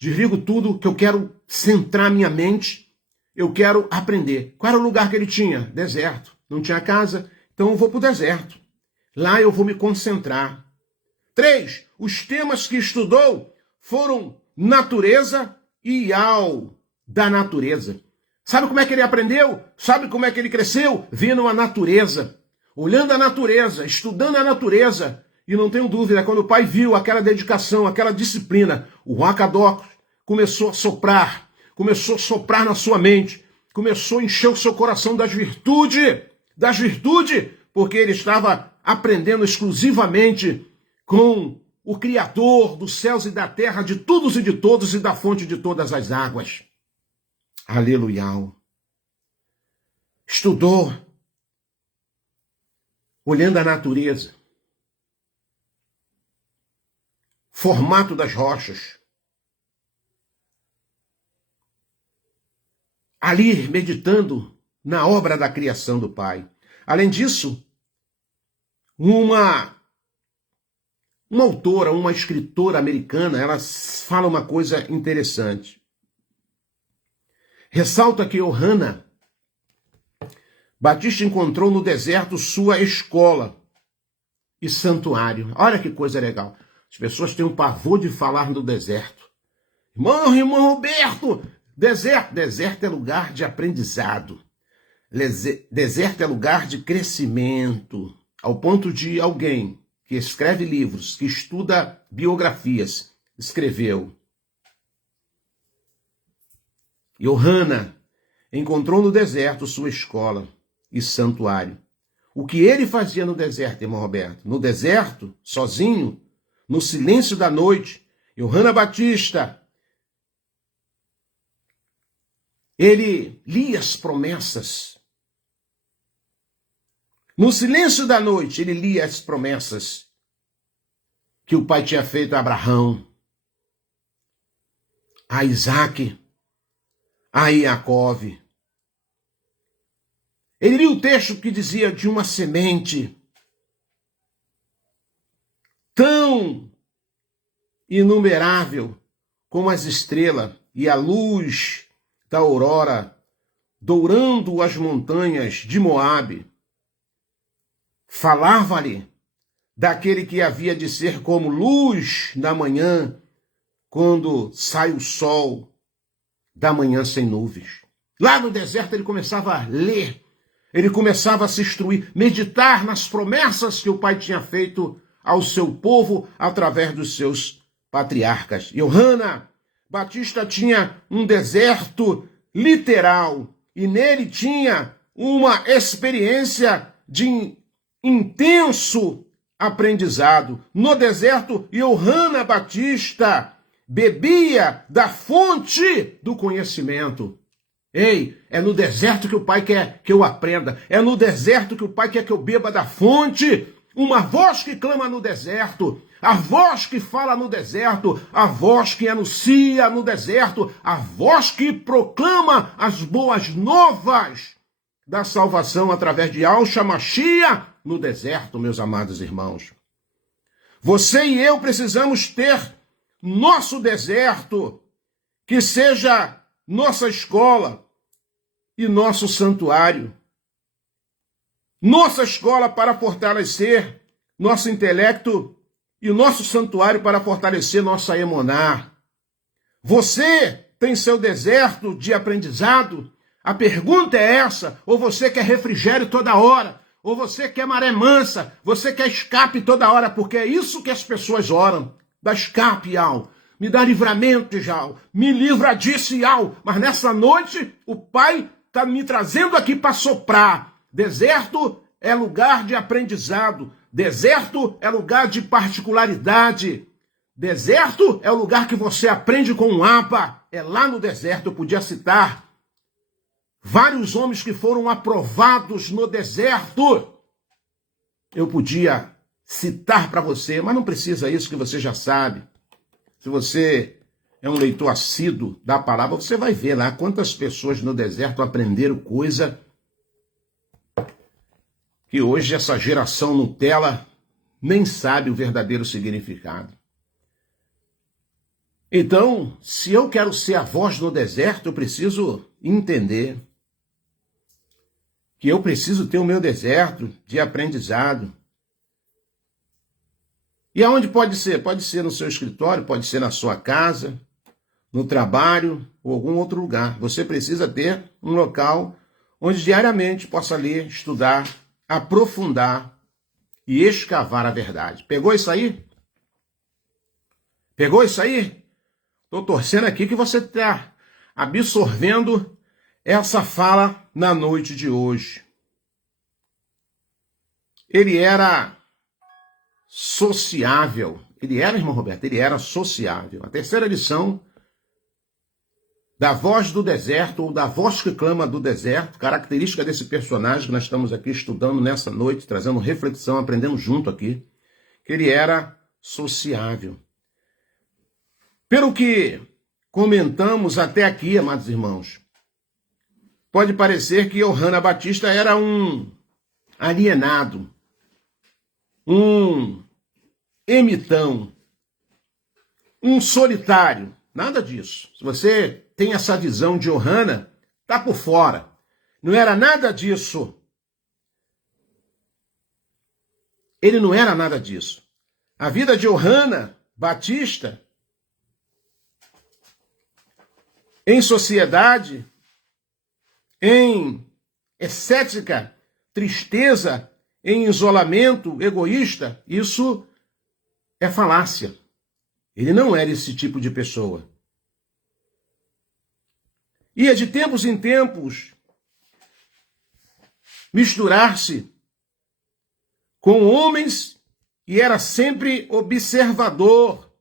desligo tudo, que eu quero centrar minha mente, eu quero aprender. Qual era o lugar que ele tinha? Deserto. Não tinha casa, então eu vou para o deserto. Lá eu vou me concentrar. 3. Os temas que estudou foram natureza e ideal da natureza. Sabe como é que ele aprendeu? Sabe como é que ele cresceu? Vendo a natureza, olhando a natureza, estudando a natureza. E não tenho dúvida, quando o pai viu aquela dedicação, aquela disciplina, o Hakadosh começou a soprar na sua mente, começou a encher o seu coração das virtudes, porque ele estava aprendendo exclusivamente com o Criador dos céus e da terra, de todos e de todos e da fonte de todas as águas. Aleluia. Estudou, olhando a natureza, formato das rochas, ali meditando na obra da criação do Pai. Além disso, uma autora, uma escritora americana, ela fala uma coisa interessante. Ressalta que Yohana Batista encontrou no deserto sua escola e santuário. Olha que coisa legal. As pessoas têm um pavor de falar no deserto. Irmão Roberto, deserto é lugar de aprendizado. Deserto é lugar de crescimento, ao ponto de alguém que escreve livros, que estuda biografias, escreveu: Yohana encontrou no deserto sua escola e santuário. O que ele fazia no deserto, irmão Roberto? No deserto, sozinho, no silêncio da noite, Yohana Batista, ele lia as promessas. No silêncio da noite, ele lia as promessas que o pai tinha feito a Abraão, a Isaac, a Iacove. Ele lia o texto que dizia de uma semente tão inumerável como as estrelas e a luz da aurora dourando as montanhas de Moabe. Falava-lhe daquele que havia de ser como luz da manhã, quando sai o sol da manhã sem nuvens. Lá no deserto ele começava a ler, ele começava a se instruir, meditar nas promessas que o pai tinha feito ao seu povo através dos seus patriarcas. Yohana Batista tinha um deserto literal e nele tinha uma experiência de intenso aprendizado. No deserto, Yohana Batista bebia da fonte do conhecimento. Ei, é no deserto que o Pai quer que eu aprenda. É no deserto que o Pai quer que eu beba da fonte. Uma voz que clama no deserto. A voz que fala no deserto. A voz que anuncia no deserto. A voz que proclama as boas novas da salvação através de Yahshua Mashiach no deserto, meus amados irmãos. Você e eu precisamos ter nosso deserto, que seja nossa escola e nosso santuário. Nossa escola para fortalecer nosso intelecto e o nosso santuário para fortalecer nossa emuná. Você tem seu deserto de aprendizado? A pergunta é essa: ou você quer refrigério toda hora? Ou você quer maré mansa? Você quer escape toda hora? Porque é isso que as pessoas oram. Dá escape, Yau. Me dá livramento, Yau. Me livra disso, Yau. Mas nessa noite, o Pai está me trazendo aqui para soprar. Deserto é lugar de aprendizado. Deserto é lugar de particularidade. Deserto é o lugar que você aprende com um APA. É lá no deserto. Eu podia citar vários homens que foram aprovados no deserto. Eu podia citar para você, mas não precisa isso, que você já sabe. Se você é um leitor assíduo da palavra, você vai ver lá quantas pessoas no deserto aprenderam coisa que hoje essa geração Nutella nem sabe o verdadeiro significado. Então, se eu quero ser a voz no deserto, eu preciso entender que eu preciso ter o meu deserto de aprendizado. E aonde pode ser? Pode ser no seu escritório, pode ser na sua casa, no trabalho ou algum outro lugar. Você precisa ter um local onde diariamente possa ler, estudar, aprofundar e escavar a verdade. Pegou isso aí? Pegou isso aí? Estou torcendo aqui que você está absorvendo essa fala na noite de hoje. Ele era sociável. Ele era, irmão Roberto, ele era sociável. A terceira lição da voz do deserto, ou da voz que clama do deserto, característica desse personagem que nós estamos aqui estudando nessa noite, trazendo reflexão, aprendendo junto aqui, que ele era sociável. Pelo que comentamos até aqui, amados irmãos, pode parecer que Yohana Batista era um alienado, um ermitão, um solitário. Nada disso. Se você tem essa visão de Yohana, está por fora. Não era nada disso. Ele não era nada disso. A vida de Yohana Batista, em sociedade, em ascética, tristeza, em isolamento, egoísta, isso é falácia. Ele não era esse tipo de pessoa. Ia de tempos em tempos misturar-se com homens e era sempre observador,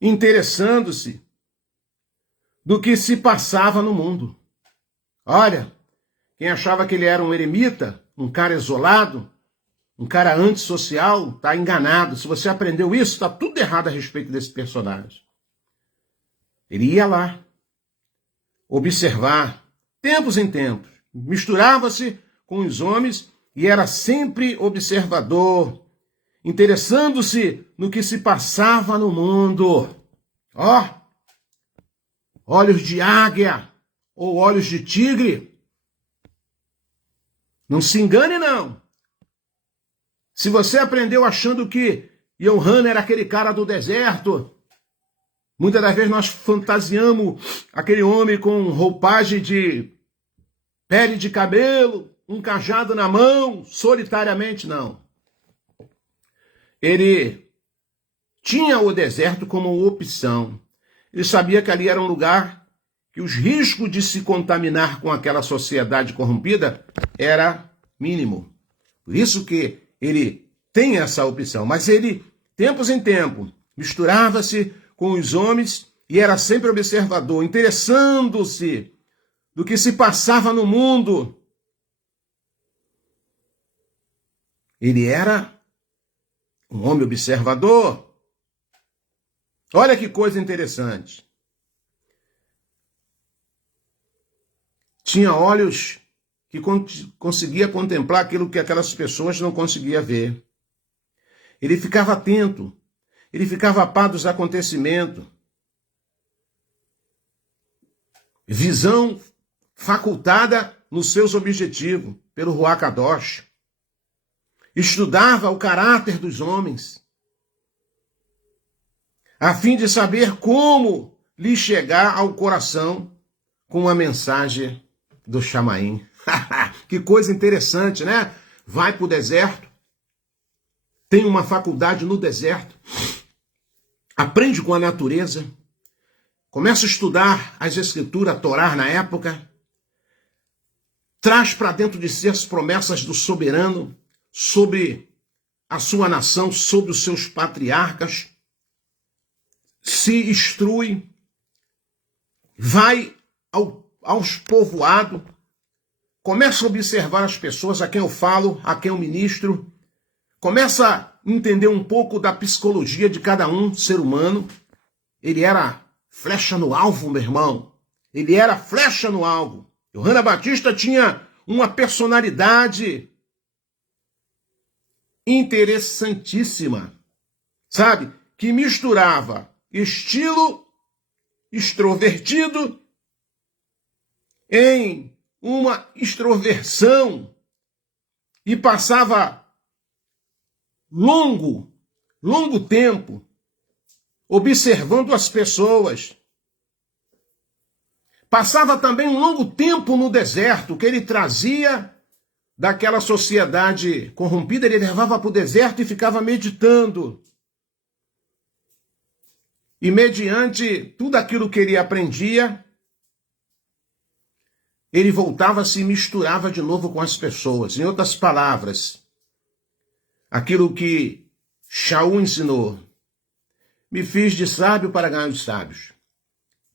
interessando-se do que se passava no mundo. Olha, quem achava que ele era um eremita, um cara isolado, um cara antissocial, está enganado. Se você aprendeu isso, está tudo errado a respeito desse personagem. Ele ia lá observar, tempos em tempos, misturava-se com os homens e era sempre observador, interessando-se no que se passava no mundo. Ó, olhos de águia ou olhos de tigre. Não se engane, não. Se você aprendeu achando que Yohana era aquele cara do deserto, muitas das vezes nós fantasiamos aquele homem com roupagem de pele de cabelo, um cajado na mão, solitariamente, não. Ele tinha o deserto como opção. Ele sabia que ali era um lugar que os riscos de se contaminar com aquela sociedade corrompida era mínimo. Por isso que ele tem essa opção. Mas ele, tempos em tempo, misturava-se com os homens e era sempre observador, interessando-se do que se passava no mundo. Ele era um homem observador. Olha que coisa interessante. Tinha olhos que conseguia contemplar aquilo que aquelas pessoas não conseguiam ver. Ele ficava atento, ele ficava a par dos acontecimentos. Visão facultada nos seus objetivos, pelo Ruach Kadosh. Estudava o caráter dos homens, a fim de saber como lhe chegar ao coração com a mensagem do Shamaim. Que coisa interessante, né? Vai para o deserto, tem uma faculdade no deserto, aprende com a natureza, começa a estudar as escrituras, a Torá na época, traz para dentro de si as promessas do soberano sobre a sua nação sob os seus patriarcas, se instrui, vai aos povoados, começa a observar as pessoas a quem eu falo, a quem eu ministro, começa a entender um pouco da psicologia de cada um ser humano. Ele era flecha no alvo, meu irmão. Ele era flecha no alvo. Yohanan Batista tinha uma personalidade interessantíssima, sabe? Que misturava estilo extrovertido em uma extroversão e passava longo tempo observando as pessoas. Passava também um longo tempo no deserto, que ele trazia daquela sociedade corrompida, ele levava para o deserto e ficava meditando. E mediante tudo aquilo que ele aprendia, ele voltava-se e misturava de novo com as pessoas. Em outras palavras, aquilo que Shaul ensinou: me fiz de sábio para ganhar os sábios.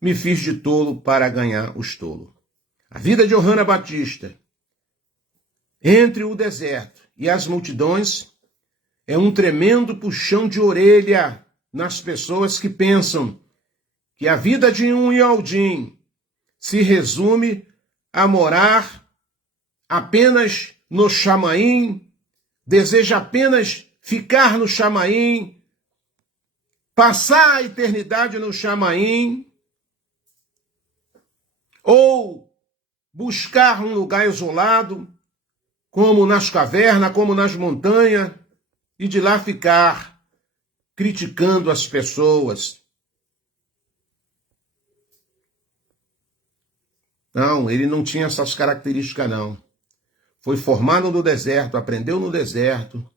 Me fiz de tolo para ganhar os tolos. A vida de Yohanan Batista, entre o deserto e as multidões, é um tremendo puxão de orelha nas pessoas que pensam que a vida de um Yaldim se resume a morar apenas no Chamaim, deseja apenas ficar no Chamaim, passar a eternidade no Chamaim, ou buscar um lugar isolado, como nas cavernas, como nas montanhas, e de lá ficar criticando as pessoas. Não, ele não tinha essas características, não. Foi formado no deserto, aprendeu no deserto,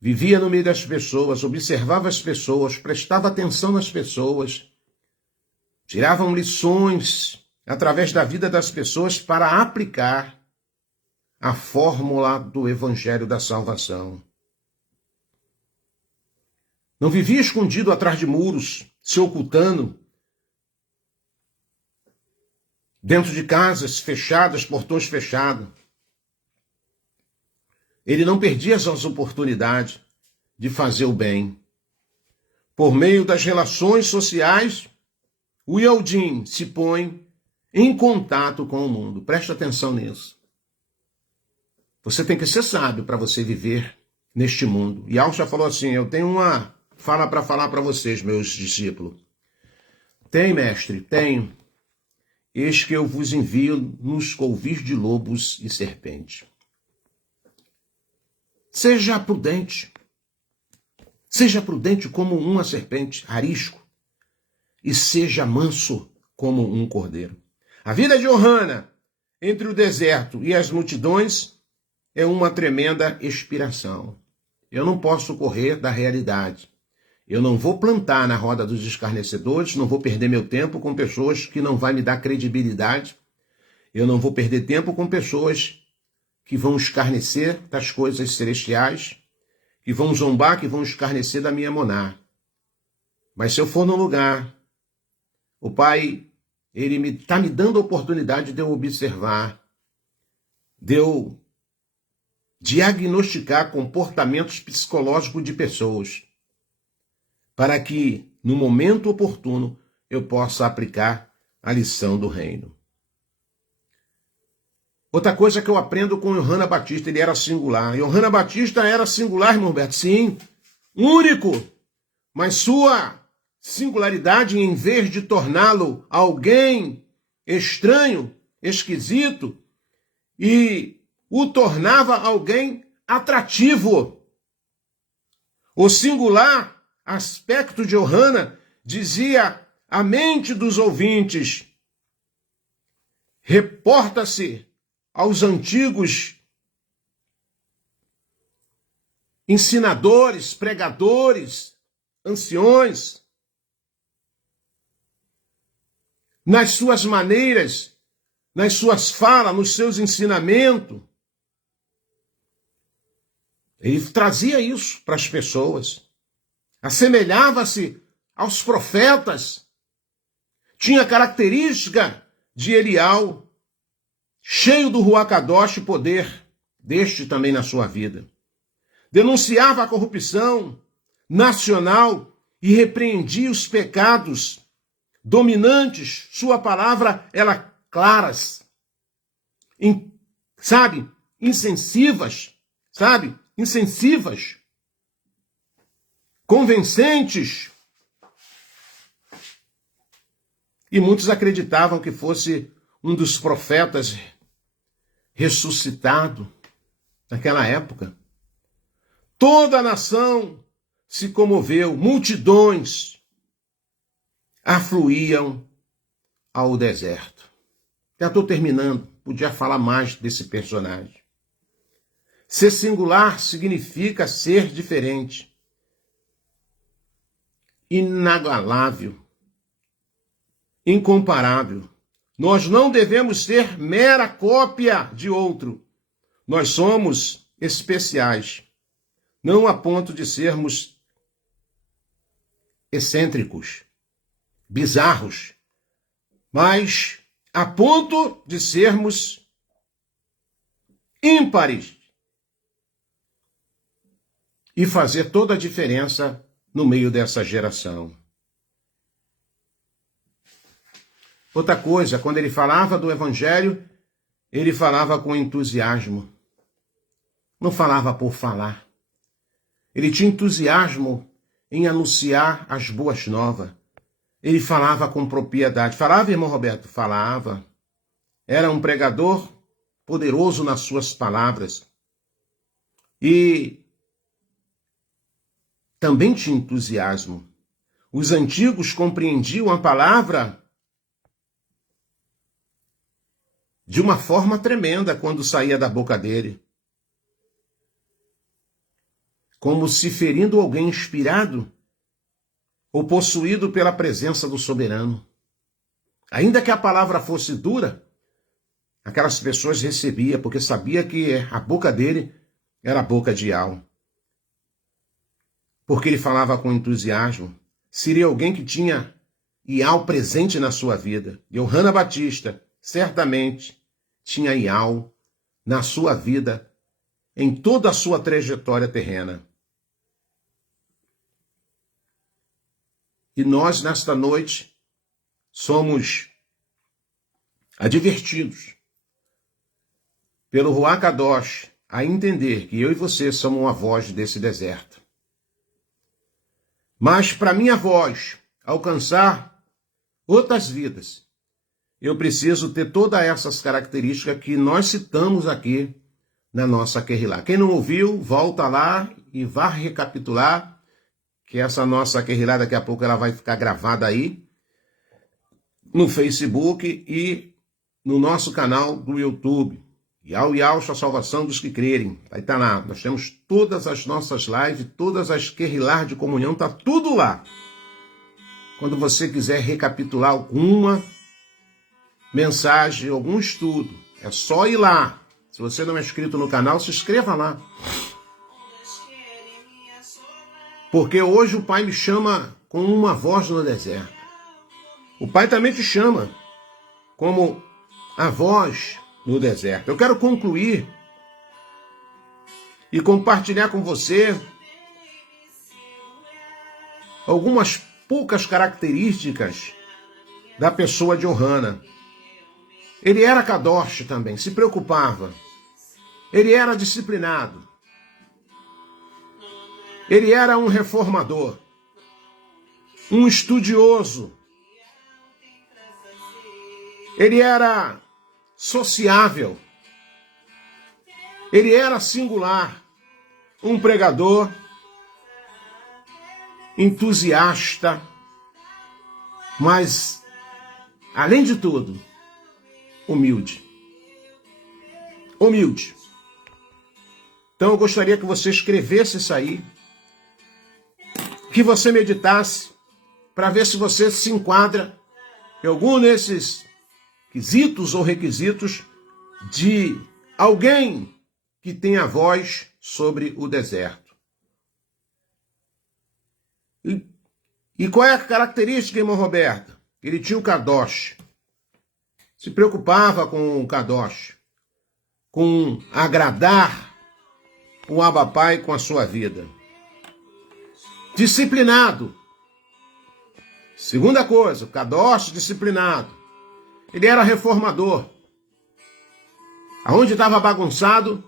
vivia no meio das pessoas, observava as pessoas, prestava atenção nas pessoas, tiravam lições através da vida das pessoas para aplicar a fórmula do Evangelho da Salvação. Não vivia escondido atrás de muros, se ocultando, dentro de casas fechadas, portões fechados. Ele não perdia as oportunidades de fazer o bem. Por meio das relações sociais, o Yaldim se põe em contato com o mundo. Presta atenção nisso. Você tem que ser sábio para você viver neste mundo. E Al já falou assim: eu tenho uma fala para falar para vocês, meus discípulos. Tem, mestre, tenho. Eis que eu vos envio nos couvis de lobos e serpentes. Seja prudente. Seja prudente como uma serpente, arisco. E seja manso como um cordeiro. A vida de Yohanan, entre o deserto e as multidões, é uma tremenda inspiração. Eu não posso correr da realidade. Eu não vou plantar na roda dos escarnecedores, não vou perder meu tempo com pessoas que não vão me dar credibilidade. Eu não vou perder tempo com pessoas que vão escarnecer das coisas celestiais, que vão zombar, que vão escarnecer da minha monar. Mas se eu for num lugar, o Pai, Ele está me dando a oportunidade de eu observar, de eu diagnosticar comportamentos psicológicos de pessoas, para que, no momento oportuno, eu possa aplicar a lição do reino. Outra coisa que eu aprendo com Yohanan Batista, ele era singular. Yohanan Batista era singular, irmão Roberto, sim, único, mas sua singularidade, em vez de torná-lo alguém estranho, esquisito, e o tornava alguém atrativo. O singular aspecto de Yohanan dizia à mente dos ouvintes: reporta-se aos antigos ensinadores, pregadores, anciões, nas suas maneiras, nas suas falas, nos seus ensinamentos. Ele trazia isso para as pessoas. Assemelhava-se aos profetas. Tinha característica de Elial, cheio do Ruach Kadosh e poder deste também na sua vida. Denunciava a corrupção nacional e repreendia os pecados dominantes. Sua palavra era claras, insensivas, convincentes. E muitos acreditavam que fosse um dos profetas ressuscitado naquela época. Toda a nação se comoveu, multidões afluíam ao deserto. Já estou terminando, podia falar mais desse personagem. Ser singular significa ser diferente, inagualável, incomparável. Nós não devemos ser mera cópia de outro. Nós somos especiais, não a ponto de sermos excêntricos, bizarros, mas a ponto de sermos ímpares e fazer toda a diferença no meio dessa geração. Outra coisa, quando ele falava do evangelho, ele falava com entusiasmo. Não falava por falar. Ele tinha entusiasmo em anunciar as boas novas. Ele falava com propriedade. Falava, irmão Roberto? Falava. Era um pregador poderoso nas suas palavras. E também tinha entusiasmo. Os antigos compreendiam a palavra de uma forma tremenda quando saía da boca dele. Como se ferindo alguém inspirado ou possuído pela presença do soberano. Ainda que a palavra fosse dura, aquelas pessoas recebiam, porque sabia que a boca dele era a boca de Al. Porque ele falava com entusiasmo. Seria alguém que tinha Ial presente na sua vida. Yohana Batista, certamente, tinha Ial na sua vida, em toda a sua trajetória terrena. E nós, nesta noite, somos advertidos pelo Ruach Kadosh a entender que eu e você somos uma voz desse deserto. Mas para minha voz alcançar outras vidas, eu preciso ter todas essas características que nós citamos aqui na nossa Kehillah. Quem não ouviu, volta lá e vá recapitular, que essa nossa Kehillah daqui a pouco ela vai ficar gravada aí no Facebook e no nosso canal do YouTube. Yau Yaush, a salvação dos que crerem. Vai estar lá. Nós temos todas as nossas lives, todas as Kehillah de comunhão, tá tudo lá. Quando você quiser recapitular alguma mensagem, algum estudo, é só ir lá. Se você não é inscrito no canal, se inscreva lá. Porque hoje o Pai me chama com uma voz no deserto. O Pai também te chama como a voz no deserto. Eu quero concluir e compartilhar com você algumas poucas características da pessoa de Yohana. Ele era Kadosh também, se preocupava. Ele era disciplinado. Ele era um reformador, um estudioso. Ele era sociável. Ele era singular, um pregador, entusiasta, mas, além de tudo, humilde. Humilde. Então eu gostaria que você escrevesse isso aí, que você meditasse, para ver se você se enquadra em algum desses quesitos ou requisitos de alguém que tem a voz sobre o deserto. E qual é a característica, irmão Roberto? Ele tinha o Kadosh. Se preocupava com o Kadosh, com agradar o Abba Pai com a sua vida. Disciplinado. Segunda coisa, o Kadosh disciplinado. Ele era reformador. Aonde estava bagunçado,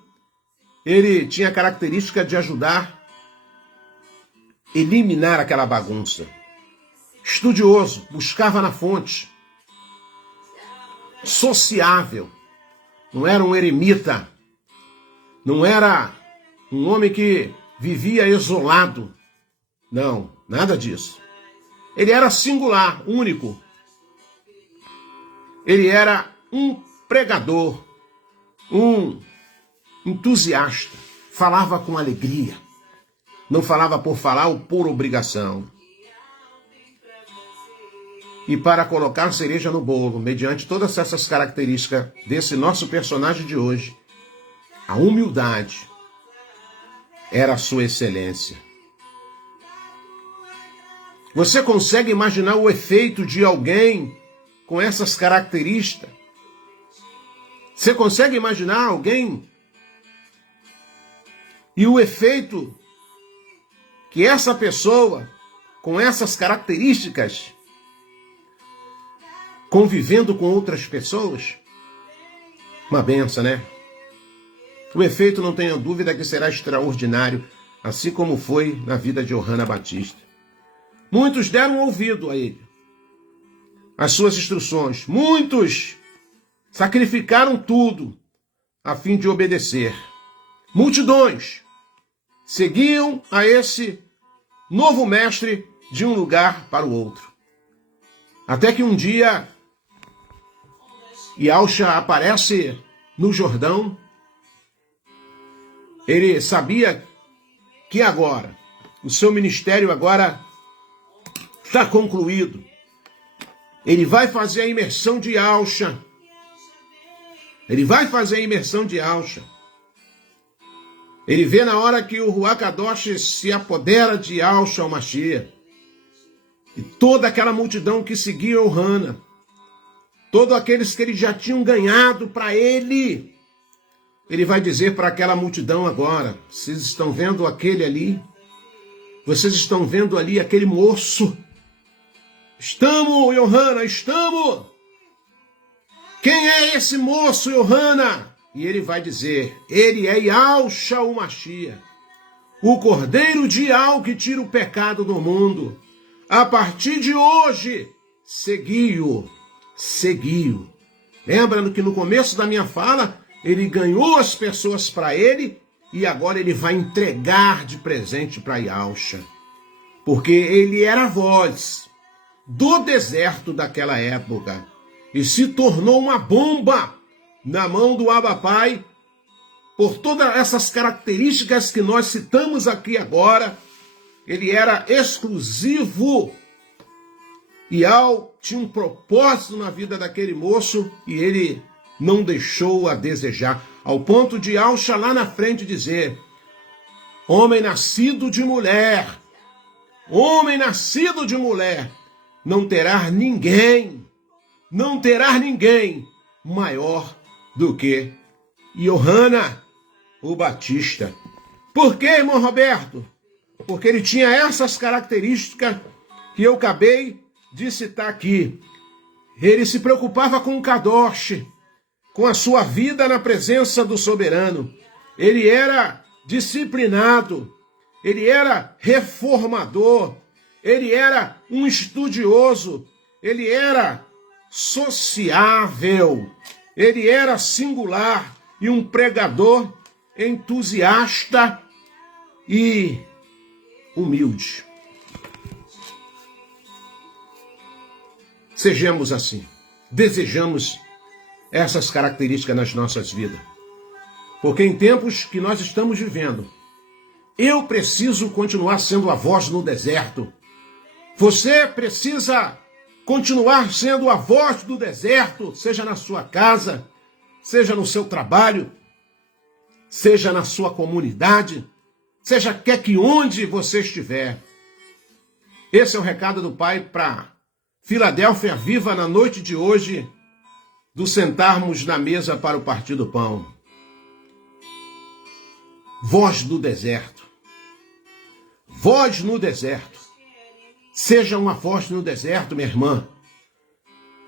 ele tinha a característica de ajudar a eliminar aquela bagunça. Estudioso, buscava na fonte. Sociável. Não era um eremita. Não era um homem que vivia isolado. Não, nada disso. Ele era singular, único. Ele era um pregador, um entusiasta. Falava com alegria. Não falava por falar ou por obrigação. E para colocar cereja no bolo, mediante todas essas características desse nosso personagem de hoje, a humildade era a sua excelência. Você consegue imaginar o efeito de alguém com essas características? Você consegue imaginar alguém e o efeito que essa pessoa com essas características convivendo com outras pessoas? Uma benção, né? O efeito, não tenha dúvida, que será extraordinário, assim como foi na vida de Johanna Batista. Muitos deram ouvido a ele, às suas instruções. Muitos sacrificaram tudo a fim de obedecer. Multidões seguiam a esse novo mestre de um lugar para o outro. Até que um dia Yahushua aparece no Jordão. Ele sabia que agora, o seu ministério agora está concluído. Ele vai fazer a imersão de Yahushua. Ele vai fazer a imersão de Yahushua. Ele vê na hora que o Ruach Kadosh se apodera de Yahushua, o Mashiach. E toda aquela multidão que seguia Johanna, todos aqueles que ele já tinham ganhado para ele, ele vai dizer para aquela multidão agora: vocês estão vendo aquele ali? Vocês estão vendo ali aquele moço? Estamos, Johanna, estamos! Quem é esse moço, Johanna? E ele vai dizer: ele é Yahushua, o Mashiach, o Cordeiro de Yahu que tira o pecado do mundo. A partir de hoje, seguiu. Lembrando que no começo da minha fala, ele ganhou as pessoas para ele e agora ele vai entregar de presente para Yahushua. Porque ele era a voz do deserto daquela época e se tornou uma bomba na mão do Abba Pai por todas essas características que nós citamos aqui agora. Ele era exclusivo. Yahu tinha um propósito na vida daquele moço e ele não deixou a desejar, ao ponto de Yahushua lá na frente dizer: homem nascido de mulher, não terá ninguém maior do que Johanna, o Batista. Por quê, irmão Roberto? Porque ele tinha essas características que eu acabei de citar aqui. Ele se preocupava com o Kadosh, com a sua vida na presença do soberano. Ele era disciplinado, ele era reformador, ele era um estudioso, ele era sociável, ele era singular e um pregador entusiasta e humilde. Sejamos assim. Desejamos essas características nas nossas vidas. Porque em tempos que nós estamos vivendo, eu preciso continuar sendo a voz no deserto. Você precisa continuar sendo a voz do deserto, seja na sua casa, seja no seu trabalho, seja na sua comunidade, seja quer que onde você estiver. Esse é o recado do Pai para Filadélfia Viva na noite de hoje, do sentarmos na mesa para o partir do pão. Voz do deserto. Voz no deserto. Seja uma voz no deserto, minha irmã.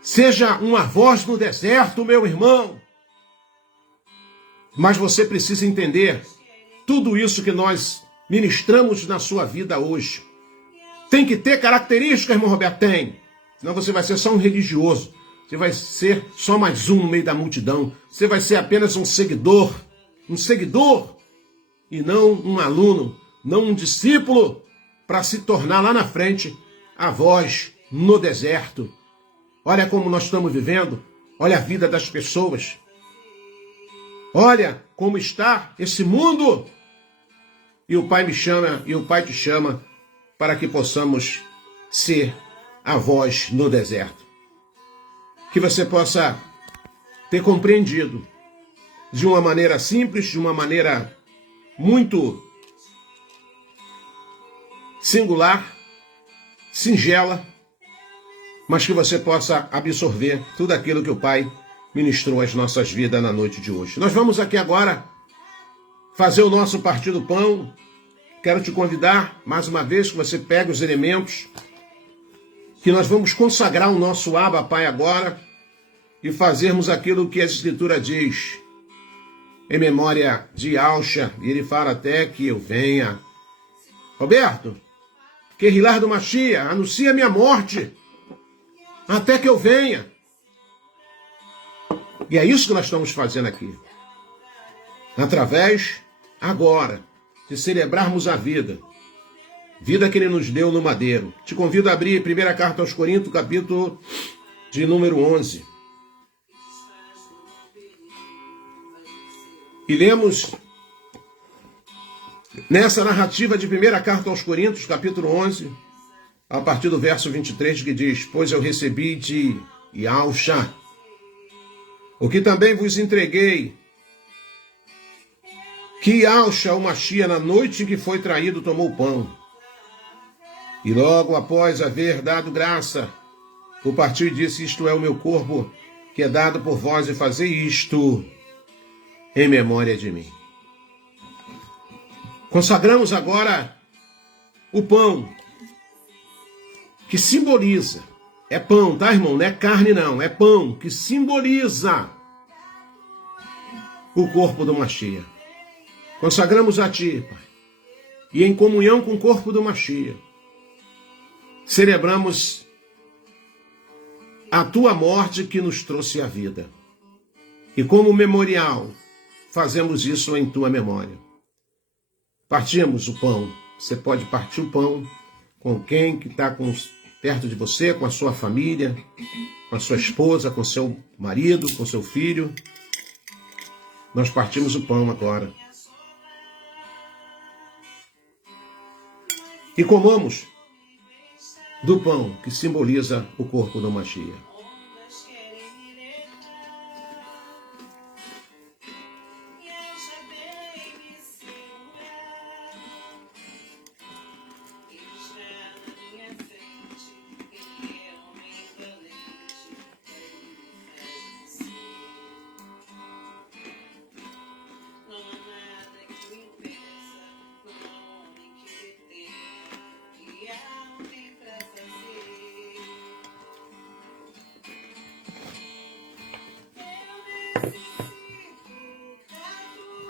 Seja uma voz no deserto, meu irmão. Mas você precisa entender tudo isso que nós ministramos na sua vida hoje. Tem que ter características, irmão Roberto? Tem. Senão você vai ser só um religioso. Você vai ser só mais um no meio da multidão. Você vai ser apenas um seguidor. Um seguidor e não um aluno, não um discípulo, para se tornar lá na frente a voz no deserto. Olha como nós estamos vivendo. Olha a vida das pessoas. Olha como está esse mundo. E o Pai me chama, e o Pai te chama para que possamos ser a voz no deserto. Que você possa ter compreendido de uma maneira simples, de uma maneira muito singular, singela, mas que você possa absorver tudo aquilo que o Pai ministrou às nossas vidas na noite de hoje. Nós vamos aqui agora fazer o nosso partir do pão. Quero te convidar, mais uma vez, que você pegue os elementos, que nós vamos consagrar o nosso Abba Pai agora e fazermos aquilo que a Escritura diz, em memória de Alcha, e ele fala até que eu venha. Roberto, Querilar do Machia, anuncia minha morte, até que eu venha. E é isso que nós estamos fazendo aqui. Através, agora, de celebrarmos a vida. Vida que ele nos deu no madeiro. Te convido a abrir a primeira carta aos Coríntios, capítulo de número 11. E lemos nessa narrativa de primeira carta aos Coríntios, capítulo 11, a partir do verso 23, que diz: Pois eu recebi de Yahusha o que também vos entreguei, que Yahusha, o Machia, na noite em que foi traído, tomou o pão. E logo após haver dado graça, o partiu e disse: Isto é o meu corpo, que é dado por vós, e fazei isto em memória de mim. Consagramos agora o pão, que simboliza, é pão, tá, irmão? Não é carne, não, é pão, que simboliza o corpo do Machia. Consagramos a Ti, Pai, e em comunhão com o corpo do Machia, celebramos a Tua morte que nos trouxe a vida. E como memorial, fazemos isso em Tua memória. Partimos o pão. Você pode partir o pão com quem que está perto de você, com a sua família, com a sua esposa, com seu marido, com seu filho. Nós partimos o pão agora. E comamos do pão que simboliza o corpo do Machia.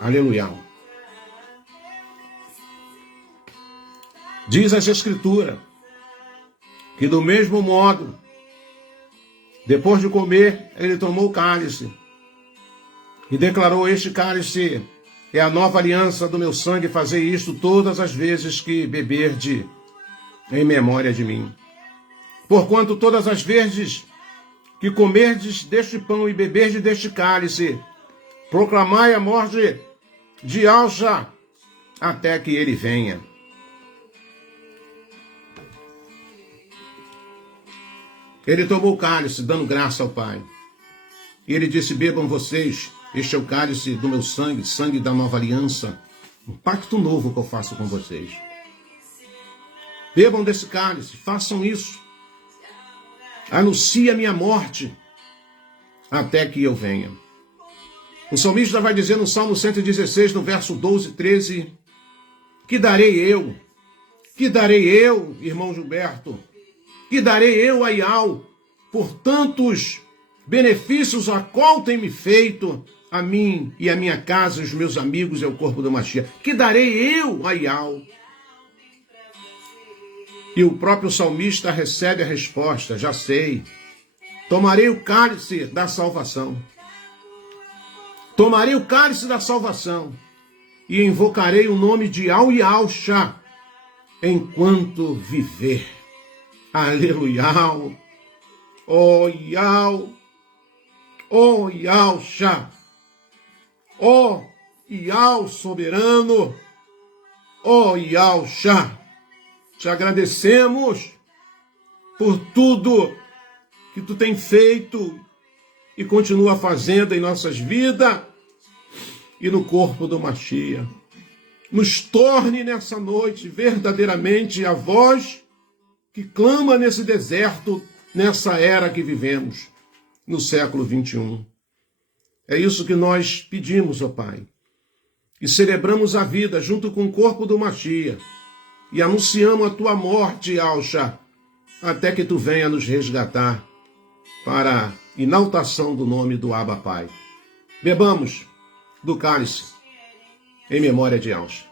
Aleluia. Diz as Escrituras que do mesmo modo, depois de comer, ele tomou o cálice e declarou: Este cálice é a nova aliança do meu sangue, fazei isto todas as vezes que beberdes em memória de mim. Porquanto todas as vezes que comerdes deste pão e beberdes deste cálice, proclamai a morte de Yahusha até que ele venha. Ele tomou o cálice, dando graça ao Pai. E ele disse: Bebam vocês Este é o cálice do meu sangue, sangue da nova aliança, um pacto novo que eu faço com vocês. Bebam desse cálice, façam isso. Anuncie a minha morte até que eu venha. O salmista vai dizer no Salmo 116, no verso 12 e 13, que darei eu? Que darei eu, irmão Gilberto? Que darei eu, Aial, por tantos benefícios a qual tem me feito a mim e a minha casa, os meus amigos e o corpo do Mashiach? Que darei eu, Aial? E o próprio salmista recebe a resposta, já sei. Tomarei o cálice da salvação. Tomarei o cálice da salvação e invocarei o nome de Al e Al-Shá enquanto viver. Aleluia. Oh, Yal. Oh, Yal-Shá. Oh, Yal soberano. Oh, Yal-Shá. Te agradecemos por tudo que tu tem feito e continua fazendo em nossas vidas e no corpo do Mashiach. Nos torne nessa noite verdadeiramente a voz que clama nesse deserto, nessa era que vivemos, no século 21. É isso que nós pedimos, ó Pai. E celebramos a vida junto com o corpo do Mashiach e anunciamos a tua morte, Al-Shá, até que tu venha nos resgatar para a inaltação do nome do Abba Pai. Bebamos do cálice em memória de Al-Shá.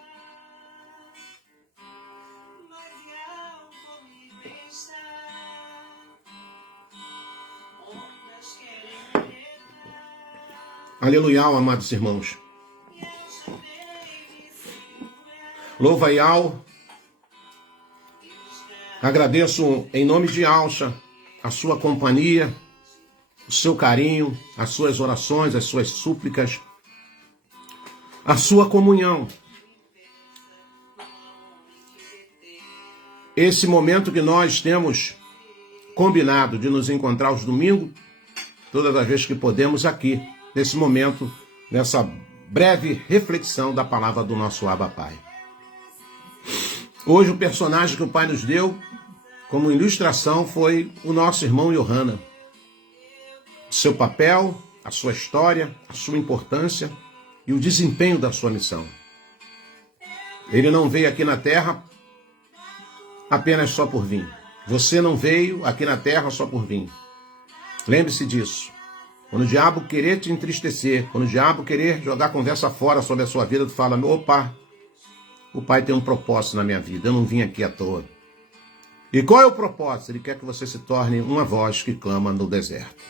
Aleluia, amados irmãos. Louva Yal. Agradeço em nome de Al-Shá a sua companhia, o seu carinho, as suas orações, as suas súplicas, a sua comunhão. Esse momento que nós temos combinado de nos encontrar aos domingos, todas as vezes que podemos aqui, nesse momento, nessa breve reflexão da palavra do nosso Abba Pai. Hoje o personagem que o Pai nos deu como ilustração foi o nosso irmão Yohana. Seu papel, a sua história, a sua importância e o desempenho da sua missão. Ele não veio aqui na terra apenas só por vir. Você não veio aqui na terra só por vir. Lembre-se disso. Quando o diabo querer te entristecer, quando o diabo querer jogar conversa fora sobre a sua vida, tu fala, opa, o Pai tem um propósito na minha vida, eu não vim aqui à toa. E qual é o propósito? Ele quer que você se torne uma voz que clama no deserto.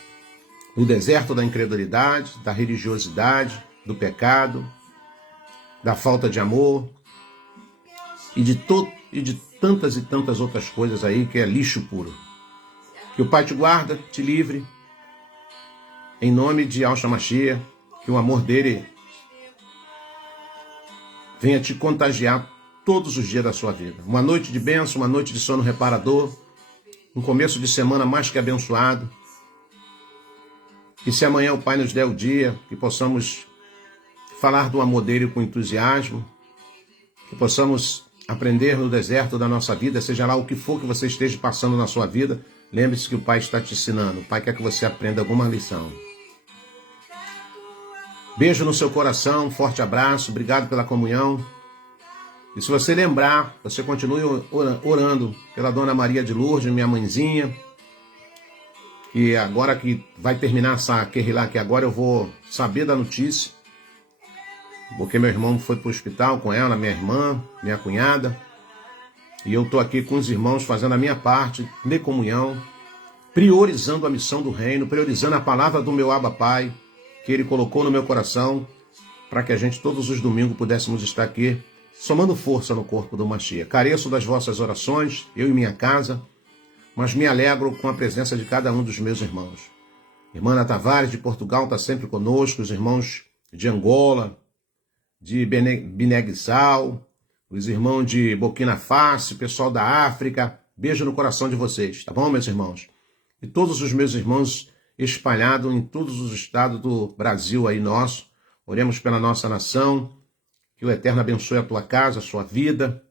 No deserto da incredulidade, da religiosidade, do pecado, da falta de amor e de tantas e tantas outras coisas aí que é lixo puro. Que o Pai te guarda, te livre, em nome de Al Mashiach, que o amor dele venha te contagiar todos os dias da sua vida. Uma noite de bênção, uma noite de sono reparador, um começo de semana mais que abençoado. E se amanhã o Pai nos der o dia, que possamos falar do amor dele com entusiasmo, que possamos aprender no deserto da nossa vida, seja lá o que for que você esteja passando na sua vida, lembre-se que o Pai está te ensinando. O Pai quer que você aprenda alguma lição. Beijo no seu coração, forte abraço, obrigado pela comunhão. E se você lembrar, você continue orando pela Dona Maria de Lourdes, minha mãezinha. E agora que vai terminar essa Querrilá, que agora eu vou saber da notícia. Porque meu irmão foi para o hospital com ela, minha irmã, minha cunhada. E eu estou aqui com os irmãos fazendo a minha parte de comunhão, priorizando a missão do reino, priorizando a palavra do meu Abba Pai, que ele colocou no meu coração, para que a gente todos os domingos pudéssemos estar aqui, somando força no corpo do Mashiach. Careço das vossas orações, eu e minha casa, mas me alegro com a presença de cada um dos meus irmãos. Irmã Ana Tavares, de Portugal, está sempre conosco, os irmãos de Angola, de Guiné-Bissau, os irmãos de Burkina Faso, pessoal da África, beijo no coração de vocês, tá bom, meus irmãos? E todos os meus irmãos espalhado em todos os estados do Brasil aí nosso. Oremos pela nossa nação, que o Eterno abençoe a tua casa, a sua vida.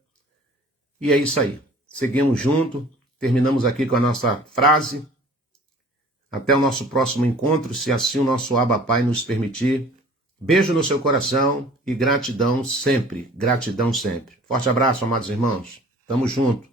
E é isso aí. Seguimos junto, terminamos aqui com a nossa frase. Até o nosso próximo encontro, se assim o nosso Abba Pai nos permitir. Beijo no seu coração e gratidão sempre. Gratidão sempre. Forte abraço, amados irmãos. Tamo junto.